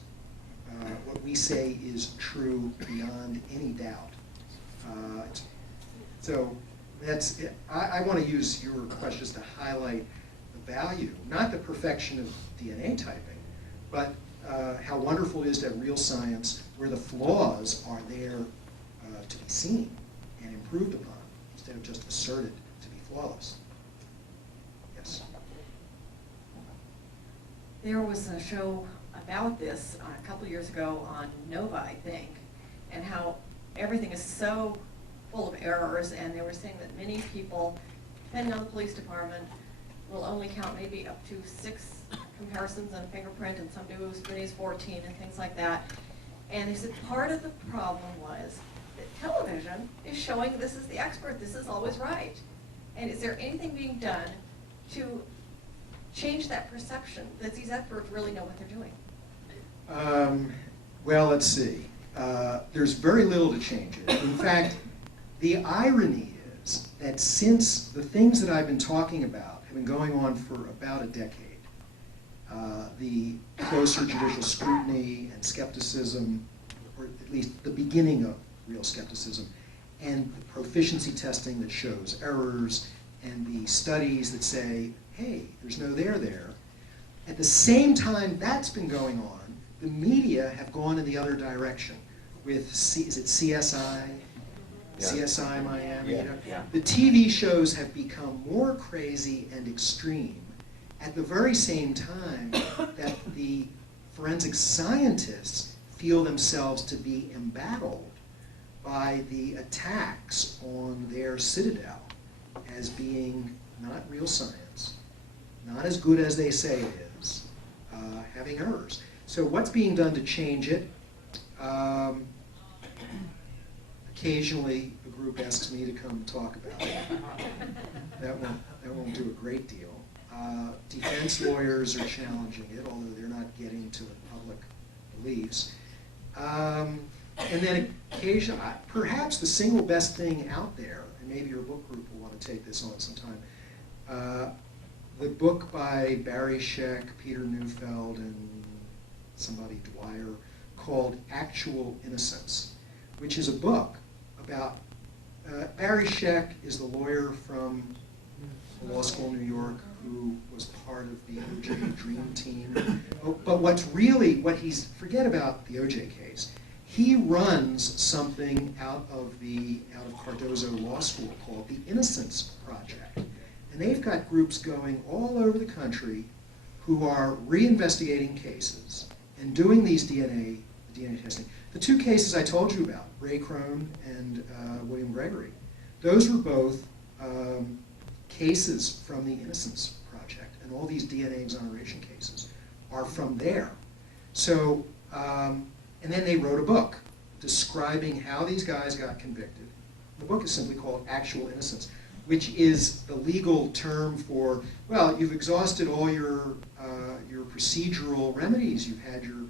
what we say is true beyond any doubt. So that's it. I want to use your questions to highlight the value, not the perfection of DNA typing, but how wonderful it is to have real science where the flaws are there to be seen and improved upon, instead of just asserted to be flawless. Yes? There was a show about this a couple years ago on Nova, I think, and how everything is so full of errors, and they were saying that many people, depending on the police department, will only count maybe up to 6 comparisons on a fingerprint, and some do as many as 14 and things like that. And they said part of the problem was that television is showing this is the expert, this is always right. And is there anything being done to change that perception that these experts really know what they're doing? Well, let's see. There's very little to change it. In fact, the irony is that since the things that I've been talking about have been going on for about a decade, the closer judicial scrutiny and skepticism, or at least the beginning of real skepticism, and the proficiency testing that shows errors, and the studies that say, hey, there's no there there. At the same time that's been going on, the media have gone in the other direction with, is it CSI? Yeah. CSI Miami? Yeah. You know? Yeah. The TV shows have become more crazy and extreme at the very same time that the forensic scientists feel themselves to be embattled by the attacks on their citadel as being not real science, not as good as they say it is, having errors. So what's being done to change it? Occasionally a group asks me to come talk about it. That won't do a great deal. Defense lawyers are challenging it, although they're not getting to what public believes. And then occasionally, perhaps the single best thing out there, and maybe your book group will want to take this on sometime, the book by Barry Scheck, Peter Neufeld, and somebody Dwyer, called Actual Innocence, which is a book about, Barry Scheck is the lawyer from the law school in New York who was part of the OJ Dream Team. But forget about the OJ case. He runs something out of Cardozo Law School called the Innocence Project. And they've got groups going all over the country who are reinvestigating cases and doing these DNA testing. The 2 cases I told you about, Ray Crone and William Gregory, those were both cases from the Innocence Project, and all these DNA exoneration cases are from there. So, and then they wrote a book describing how these guys got convicted. The book is simply called Actual Innocence, which is the legal term for, well, you've exhausted all your procedural remedies. You've had your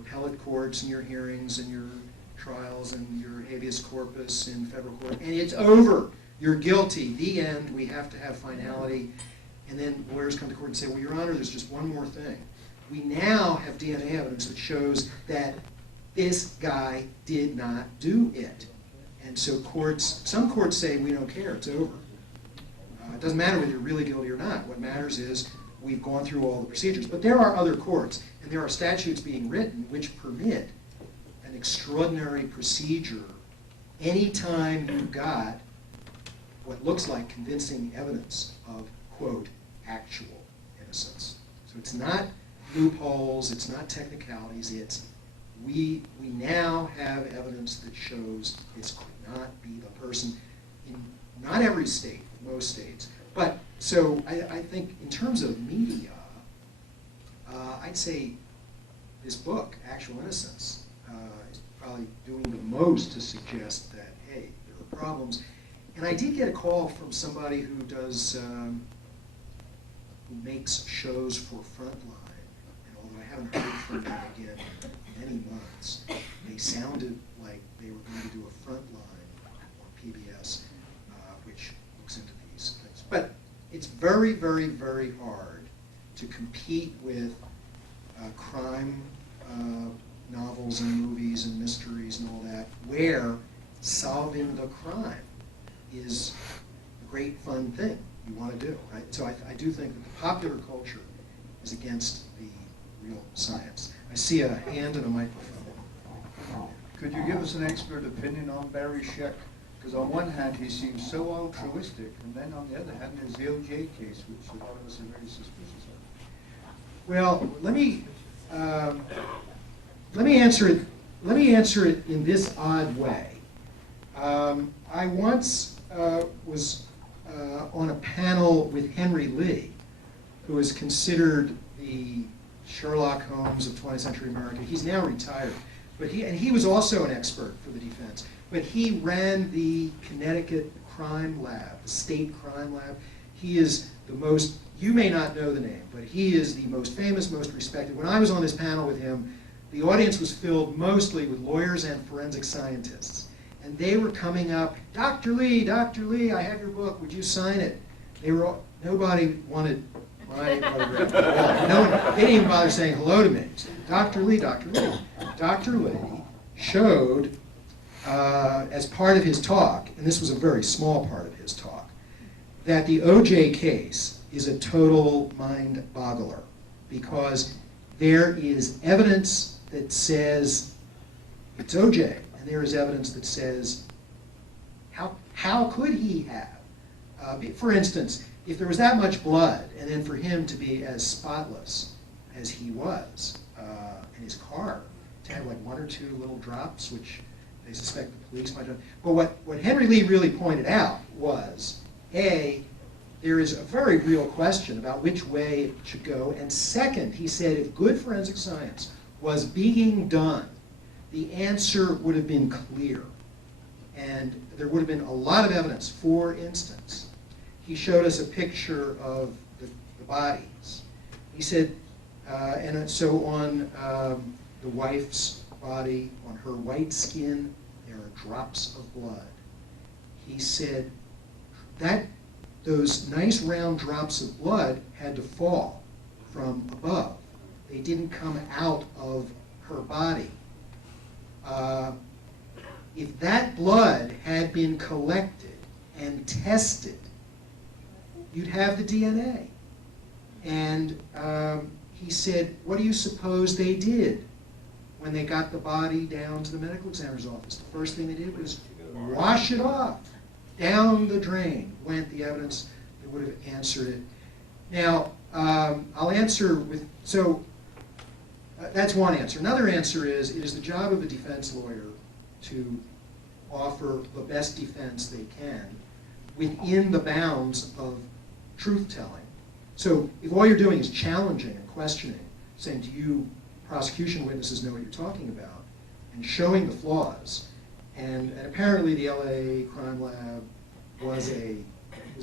appellate courts and your hearings and your trials and your habeas corpus in federal court, and it's over. You're guilty. The end. We have to have finality. And then lawyers come to court and say, well, Your Honor, there's just one more thing. We now have DNA evidence that shows that this guy did not do it. And so some courts say, we don't care, it's over. It doesn't matter whether you're really guilty or not. What matters is we've gone through all the procedures. But there are other courts, and there are statutes being written which permit an extraordinary procedure anytime you've got what looks like convincing evidence of, quote, actual innocence. So it's not loopholes, it's not technicalities, it's we now have evidence that shows this could not be the person in not every state, most states. But so I think in terms of media, I'd say this book, Actual Innocence, is probably doing the most to suggest that, hey, there are problems. And I did get a call from somebody who does, who makes shows for Frontline. And although I haven't heard from them again in many months, they sounded like they were going to do a Frontline on PBS, which looks into these things. But it's very, very, very hard to compete with crime novels and movies and mysteries and all that, where solving the crime is a great fun thing you want to do. Right? So I do think that the popular culture is against the real science. I see a hand and a microphone. Could you give us an expert opinion on Barry Scheck? Because on one hand, he seems so altruistic, and then on the other hand, there's the OJ case, which a lot of us are very suspicious of. Well, let me answer it. Let me answer it in this odd way. I once was on a panel with Henry Lee, who is considered the Sherlock Holmes of 20th century America. He's now retired, but he was also an expert for the defense. But he ran the Connecticut crime lab, the state crime lab. He is the most, you may not know the name, but he is the most famous, most respected. When I was on this panel with him, the audience was filled mostly with lawyers and forensic scientists. And they were coming up, Dr. Lee, I have your book, would you sign it? Nobody wanted my autograph at all. No one, they didn't even bother saying hello to me. Dr. Lee. Dr. Lee showed, as part of his talk, and this was a very small part of his talk, that the OJ case is a total mind boggler, because there is evidence that says it's OJ, and there is evidence that says how could he have? For instance, if there was that much blood, and then for him to be as spotless as he was in his car, to have like one or two little drops, which they suspect the police might have. But what Henry Lee really pointed out was, A, there is a very real question about which way it should go. And second, he said if good forensic science was being done, the answer would have been clear. And there would have been a lot of evidence. For instance, he showed us a picture of the bodies. He said, and so on the wife's body, on her white skin, there are drops of blood. He said that those nice round drops of blood had to fall from above. They didn't come out of her body. If that blood had been collected and tested, you'd have the DNA. And he said, what do you suppose they did when they got the body down to the medical examiner's office? The first thing they did was wash it off. Down the drain went the evidence that would have answered it. Now, I'll answer with, that's one answer. Another answer is, it is the job of a defense lawyer to offer the best defense they can within the bounds of truth-telling. So if all you're doing is challenging and questioning, saying, do you prosecution witnesses know what you're talking about, and showing the flaws, and apparently the LA crime lab was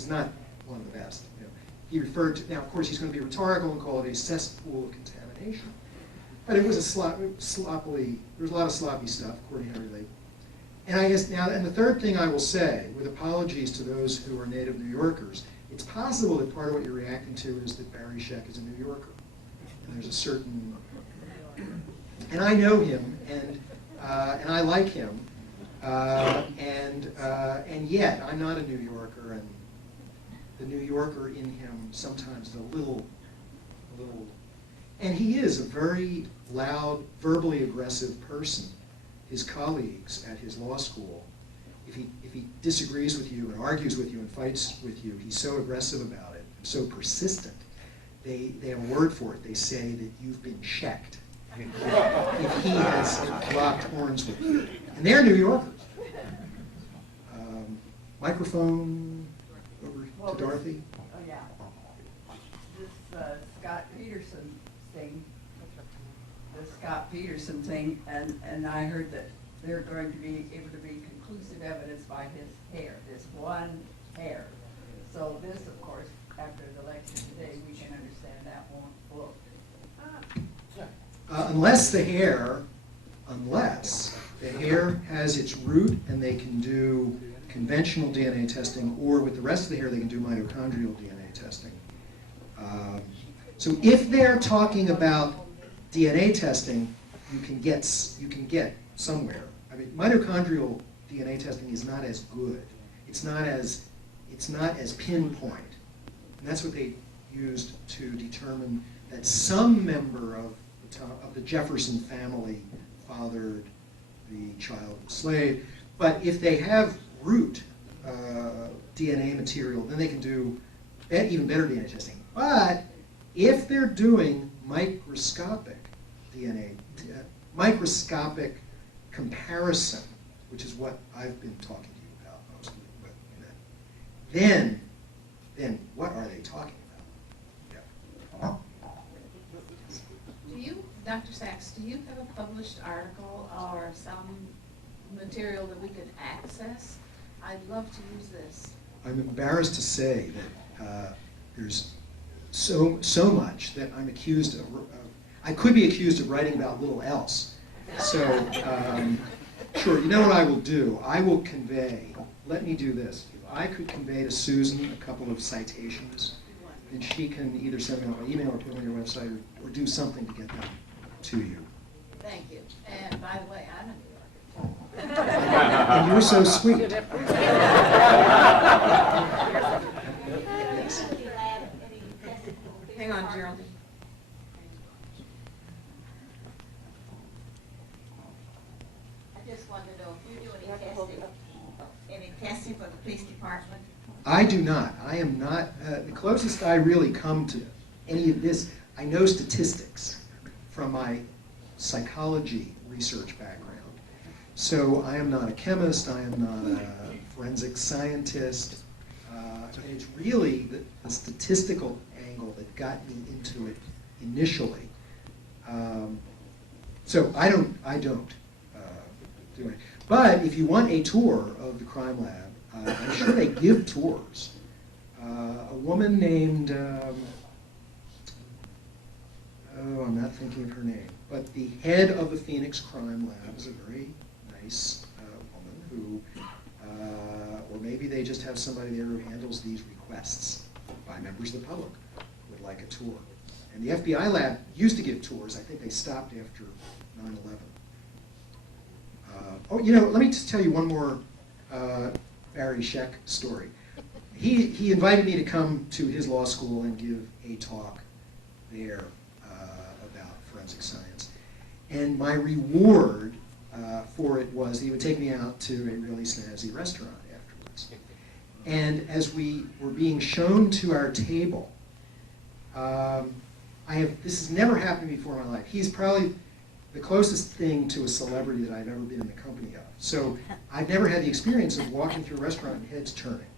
not one of the best. You know, he referred to, now of course he's going to be rhetorical and call it a cesspool of contamination. But it was a sloppily, there was a lot of sloppy stuff, according to Henry Lee. And I guess now, and the third thing I will say, with apologies to those who are native New Yorkers, it's possible that part of what you're reacting to is that Barry Scheck is a New Yorker. And there's a certain, and I know him, and and I like him, and yet I'm not a New Yorker, and the New Yorker in him sometimes is a little, and he is a very loud, verbally aggressive person. His colleagues at his law school, if he disagrees with you and argues with you and fights with you, he's so aggressive about it, so persistent. They have a word for it. They say that you've been checked if he has locked horns with you. And they're New Yorkers. Microphone over to Dorothy. Oh, yeah. This Scott Peterson thing, and I heard that they're going to be able to be conclusive evidence by his hair, this one hair. So this, of course, after the election today, we can understand that won't work. Unless the hair has its root and they can do conventional DNA testing, or with the rest of the hair they can do mitochondrial DNA testing. So if they're talking about DNA testing, you can get somewhere. I mean, mitochondrial DNA testing is not as good. It's not as pinpoint. And that's what they used to determine that some member of the Jefferson family fathered the child of a slave. But if they have root DNA material, then they can do even better DNA testing. But if they're doing microscopic DNA, microscopic comparison, which is what I've been talking to you about mostly, then what are they talking about? Do you, Dr. Sachs, do you have a published article or some material that we could access? I'd love to use this. I'm embarrassed to say that there's so much that I'm accused of. I could be accused of writing about little else. So, sure, you know what I will do? I will convey, let me do this. If I could convey to Susan a couple of citations, then she can either send them by email or put them on your website or do something to get them to you. Thank you. And by the way, I'm a New Yorker. And you're so sweet. Yes. Hang on, Geraldine. I just wanted to know if you do any testing for the police department? I do not. I am not. The closest I really come to any of this, I know statistics from my psychology research background. So I am not a chemist. I am not a forensic scientist. And it's really the statistical angle that got me into it initially. So I don't do it. But if you want a tour of the crime lab, I'm sure they give tours. A woman named, I'm not thinking of her name, but the head of the Phoenix Crime Lab is a very nice woman who, or maybe they just have somebody there who handles these requests by members of the public who would like a tour. And the FBI lab used to give tours. I think they stopped after 9/11. Oh, you know, let me just tell you one more Barry Scheck story. He invited me to come to his law school and give a talk there about forensic science. And my reward for it was he would take me out to a really snazzy restaurant afterwards. And as we were being shown to our table, this has never happened before in my life. He's probably the closest thing to a celebrity that I've ever been in the company of. So I've never had the experience of walking through a restaurant and heads turning.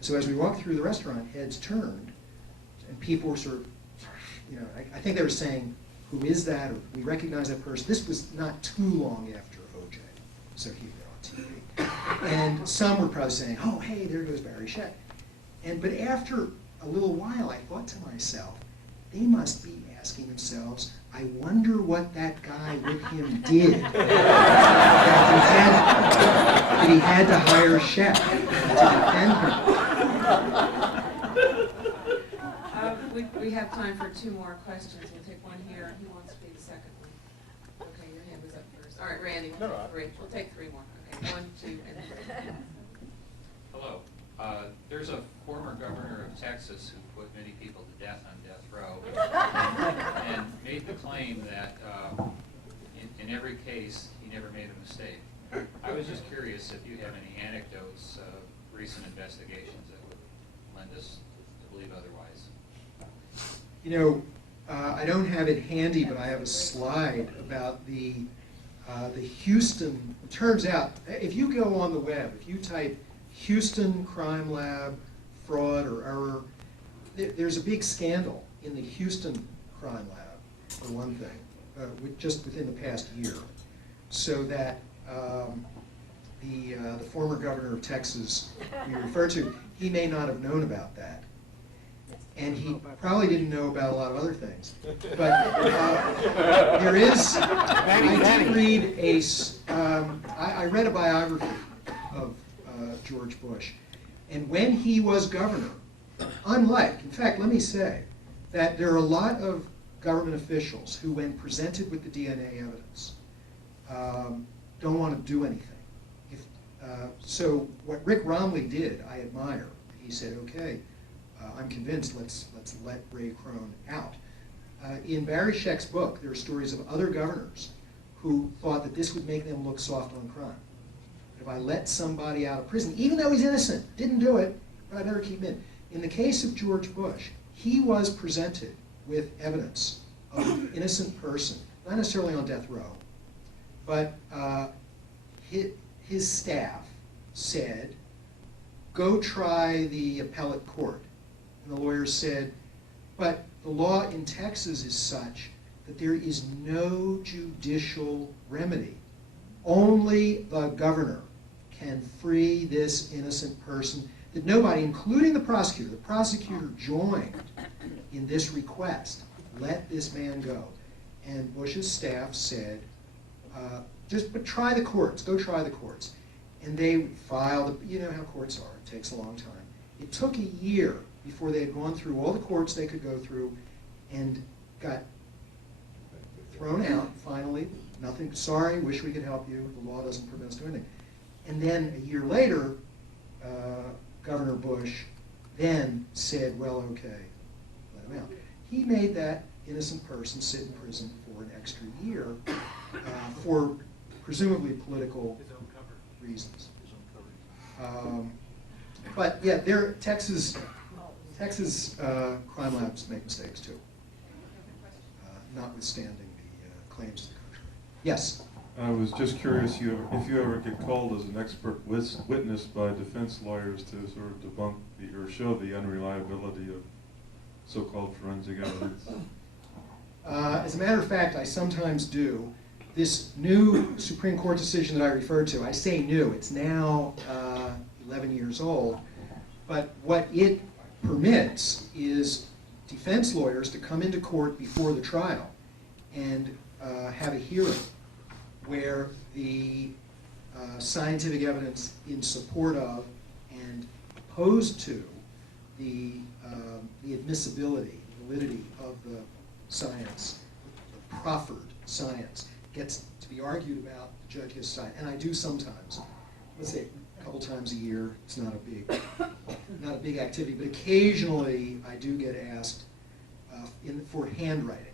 So as we walked through the restaurant, heads turned, and people were sort of, you know, I think they were saying, who is that, or we recognize that person. This was not too long after OJ, so he was on TV. And some were probably saying, oh, hey, there goes Barry Scheck. But after a little while, I thought to myself, they must be asking themselves, I wonder what that guy with him did. that he had to hire Scheck to defend him. We have time for two more questions. We'll take one here. Who wants to be the second one? Okay, your hand was up first. All right, Randy. No, We'll no, take three. We'll take three more. Okay, 1, 2, and 3. Hello. There's a former governor of Texas who put many people to death on death row and made the claim that in every case he never made a mistake. I was just curious if you have any anecdotes of recent investigations that would lend us to believe otherwise. You know, I don't have it handy, but I have a slide about the Houston. It turns out, if you go on the web, if you type Houston Crime Lab fraud or error, there's a big scandal in the Houston Crime Lab, for one thing, just within the past year. So that the former governor of Texas we refer to, he may not have known about that. And he probably didn't know about a lot of other things. But there is, I did read I read a biography of George Bush. And when he was governor, unlike, in fact, let me say that there are a lot of government officials who, when presented with the DNA evidence, don't want to do anything. So what Rick Romley did, I admire. He said, okay, I'm convinced, let's let Ray Crone out. In Barry Scheck's book, there are stories of other governors who thought that this would make them look soft on crime. If I let somebody out of prison, even though he's innocent, didn't do it, but I better keep him in. In the case of George Bush, he was presented with evidence of an innocent person, not necessarily on death row, but his staff said, go try the appellate court. And the lawyers said, but the law in Texas is such that there is no judicial remedy. Only the governor can free this innocent person that nobody, including the prosecutor joined in this request, let this man go. And Bush's staff said, but try the courts, go try the courts. And they filed, you know how courts are, it takes a long time. It took a year before they had gone through all the courts they could go through and got thrown out, finally. Nothing, sorry, wish we could help you, the law doesn't permit us to do anything. And then a year later, Governor Bush then said, well, okay, let him out. He made that innocent person sit in prison for an extra year for presumably political reasons. But yeah, Texas crime labs make mistakes too, notwithstanding the claims to the contrary. Yes? I was just curious if you ever get called as an expert witness by defense lawyers to sort of debunk or show the unreliability of so-called forensic evidence. As a matter of fact, I sometimes do. This new Supreme Court decision that I referred to, I say new, it's now 11 years old, but what it permits is defense lawyers to come into court before the trial and have a hearing where the scientific evidence in support of and opposed to the admissibility, validity of the science, the proffered science, gets to be argued about, the judge gets side. And I do sometimes, let's say a couple times a year, it's not a big activity, but occasionally I do get asked for handwriting.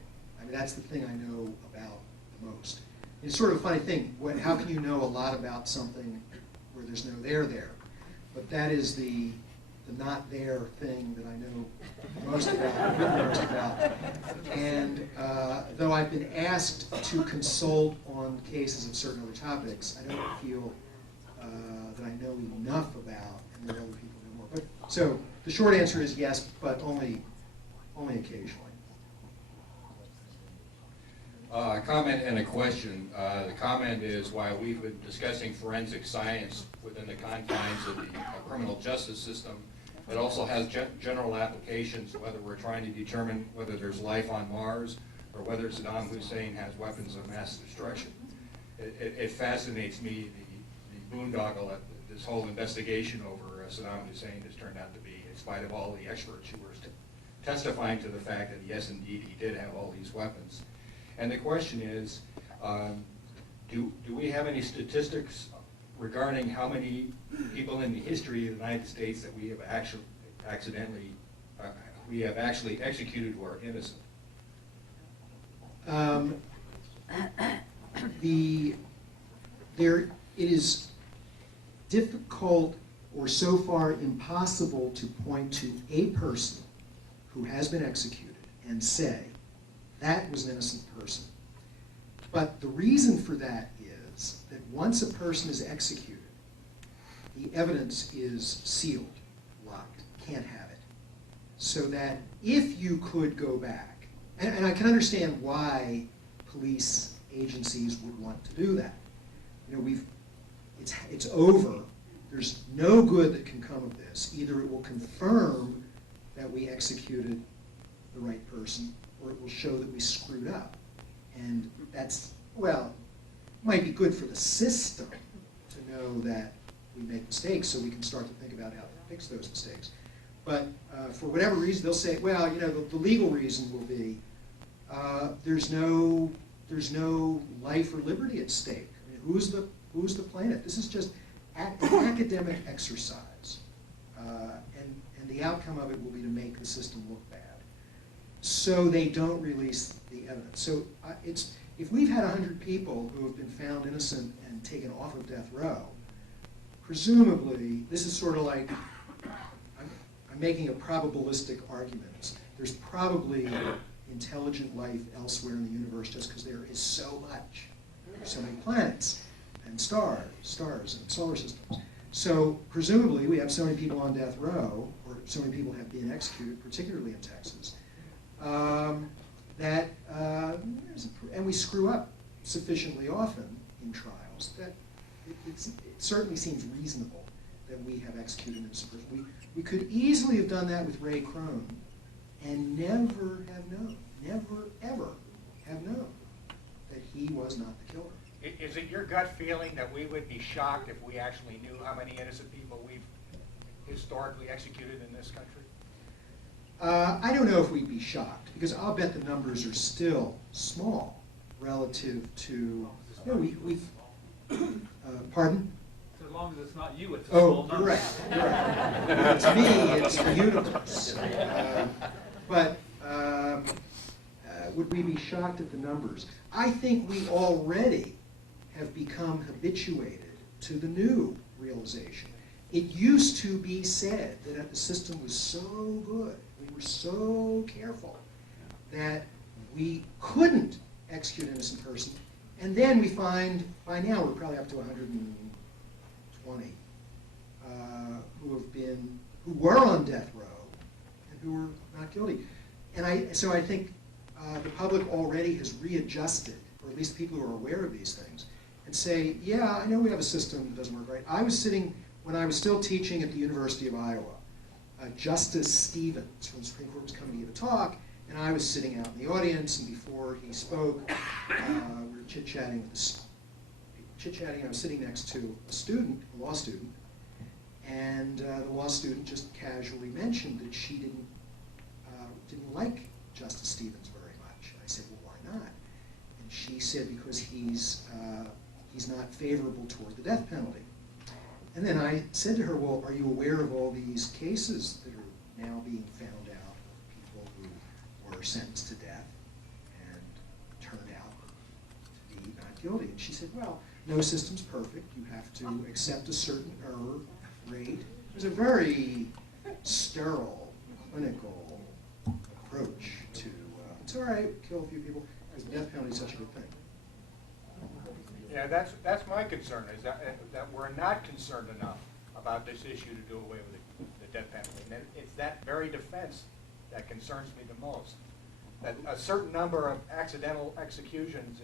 I mean, that's the thing I know about the most. It's sort of a funny thing. How can you know a lot about something where there's no there there? But that is the not there thing that I know the most about. And though I've been asked to consult on cases of certain other topics, I don't feel that I know enough about, and there are other people who know more. But so the short answer is yes, but only occasionally. A comment and a question. The comment is, while we've been discussing forensic science within the confines of the criminal justice system, it also has general applications, whether we're trying to determine whether there's life on Mars or whether Saddam Hussein has weapons of mass destruction. It fascinates me, the boondoggle that this whole investigation over Saddam Hussein has turned out to be, in spite of all the experts who were testifying to the fact that yes, indeed, he did have all these weapons. And the question is, Do we have any statistics regarding how many people in the history of the United States that we have actually executed who are innocent? It is difficult or so far impossible to point to a person who has been executed and say that was an innocent person. But the reason for that is that once a person is executed, the evidence is sealed, locked, can't have it. So that if you could go back, and I can understand why police agencies would want to do that. You know, it's over. There's no good that can come of this. Either it will confirm that we executed the right person, or it will show that we screwed up. And that's, well, might be good for the system to know that we make mistakes so we can start to think about how to fix those mistakes. But for whatever reason, they'll say, well, you know, the legal reason will be there's no life or liberty at stake. I mean, who's the plaintiff? This is just an academic exercise, and the outcome of it will be to make the system look bad. So they don't release the evidence. So if we've had 100 people who have been found innocent and taken off of death row, presumably this is sort of like, I'm making a probabilistic argument. There's probably intelligent life elsewhere in the universe just because there is so much. There's so many planets and stars and solar systems. So presumably we have so many people on death row, or so many people have been executed, particularly in Texas, and we screw up sufficiently often in trials that it certainly seems reasonable that we have executed an innocent person. We could easily have done that with Ray Crone and never ever have known that he was not the killer. Is it your gut feeling that we would be shocked if we actually knew how many innocent people we've historically executed in this country? I don't know if we'd be shocked, because I'll bet the numbers are still small relative to, we've pardon? So long as it's not you, it's a small number. You're right. To me, it's the universe. But would we be shocked at the numbers? I think we already have become habituated to the new realization. It used to be said that the system was so good, we were so careful, that we couldn't execute an innocent person. And then we find, by now we're probably up to 120 who were on death row and who were not guilty. And so I think the public already has readjusted, or at least people who are aware of these things, and say, yeah, I know we have a system that doesn't work right. I was sitting, when I was still teaching at the University of Iowa, Justice Stevens from the Supreme Court was coming to give a talk, and I was sitting out in the audience, and before he spoke, we were chit-chatting. I was sitting next to a student, a law student, and the law student just casually mentioned that she didn't like Justice Stevens very much. And I said, well, why not? And she said, because he's not favorable toward the death penalty. And then I said to her, well, are you aware of all these cases that are now being found out of people who were sentenced to death and turned out to be not guilty? And she said, well, no system's perfect. You have to accept a certain error rate. It was a very sterile, clinical approach to, it's all right, kill a few people, because the death penalty is such a good thing. Yeah, that's my concern, is that we're not concerned enough about this issue to do away with the death penalty. And it's that very defense that concerns me the most. That a certain number of accidental executions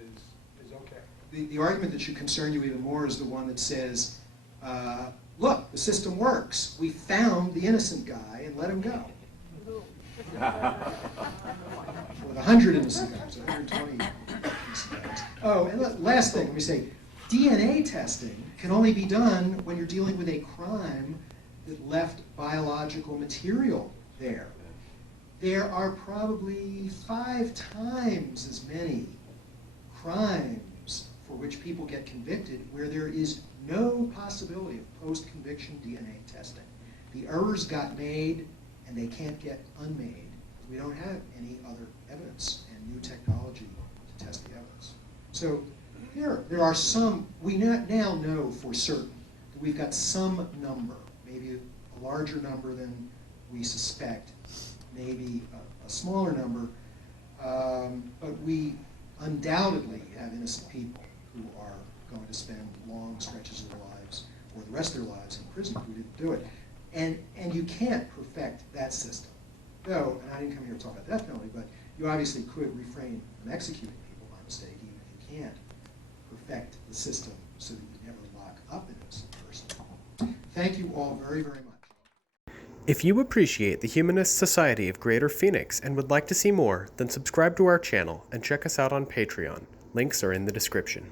is okay. The argument that should concern you even more is the one that says, look, the system works. We found the innocent guy and let him go. With 100 innocent guys, 120 innocent guys. Oh, and last thing, let me say, DNA testing can only be done when you're dealing with a crime that left biological material there. There are probably 5 times as many crimes for which people get convicted where there is no possibility of post-conviction DNA testing. The errors got made and they can't get unmade. We don't have any other evidence and new technology to test the evidence. So there are some, we now know for certain that we've got some number, maybe a larger number than we suspect, maybe a smaller number, but we undoubtedly have innocent people who are going to spend long stretches of their lives or the rest of their lives in prison who didn't do it. And you can't perfect that system. Though, and I didn't come here to talk about the death penalty, but you obviously could refrain from executing people by mistake, even if you can't perfect the system so that you never lock up an innocent person. Thank you all very, very much. If you appreciate the Humanist Society of Greater Phoenix and would like to see more, then subscribe to our channel and check us out on Patreon. Links are in the description.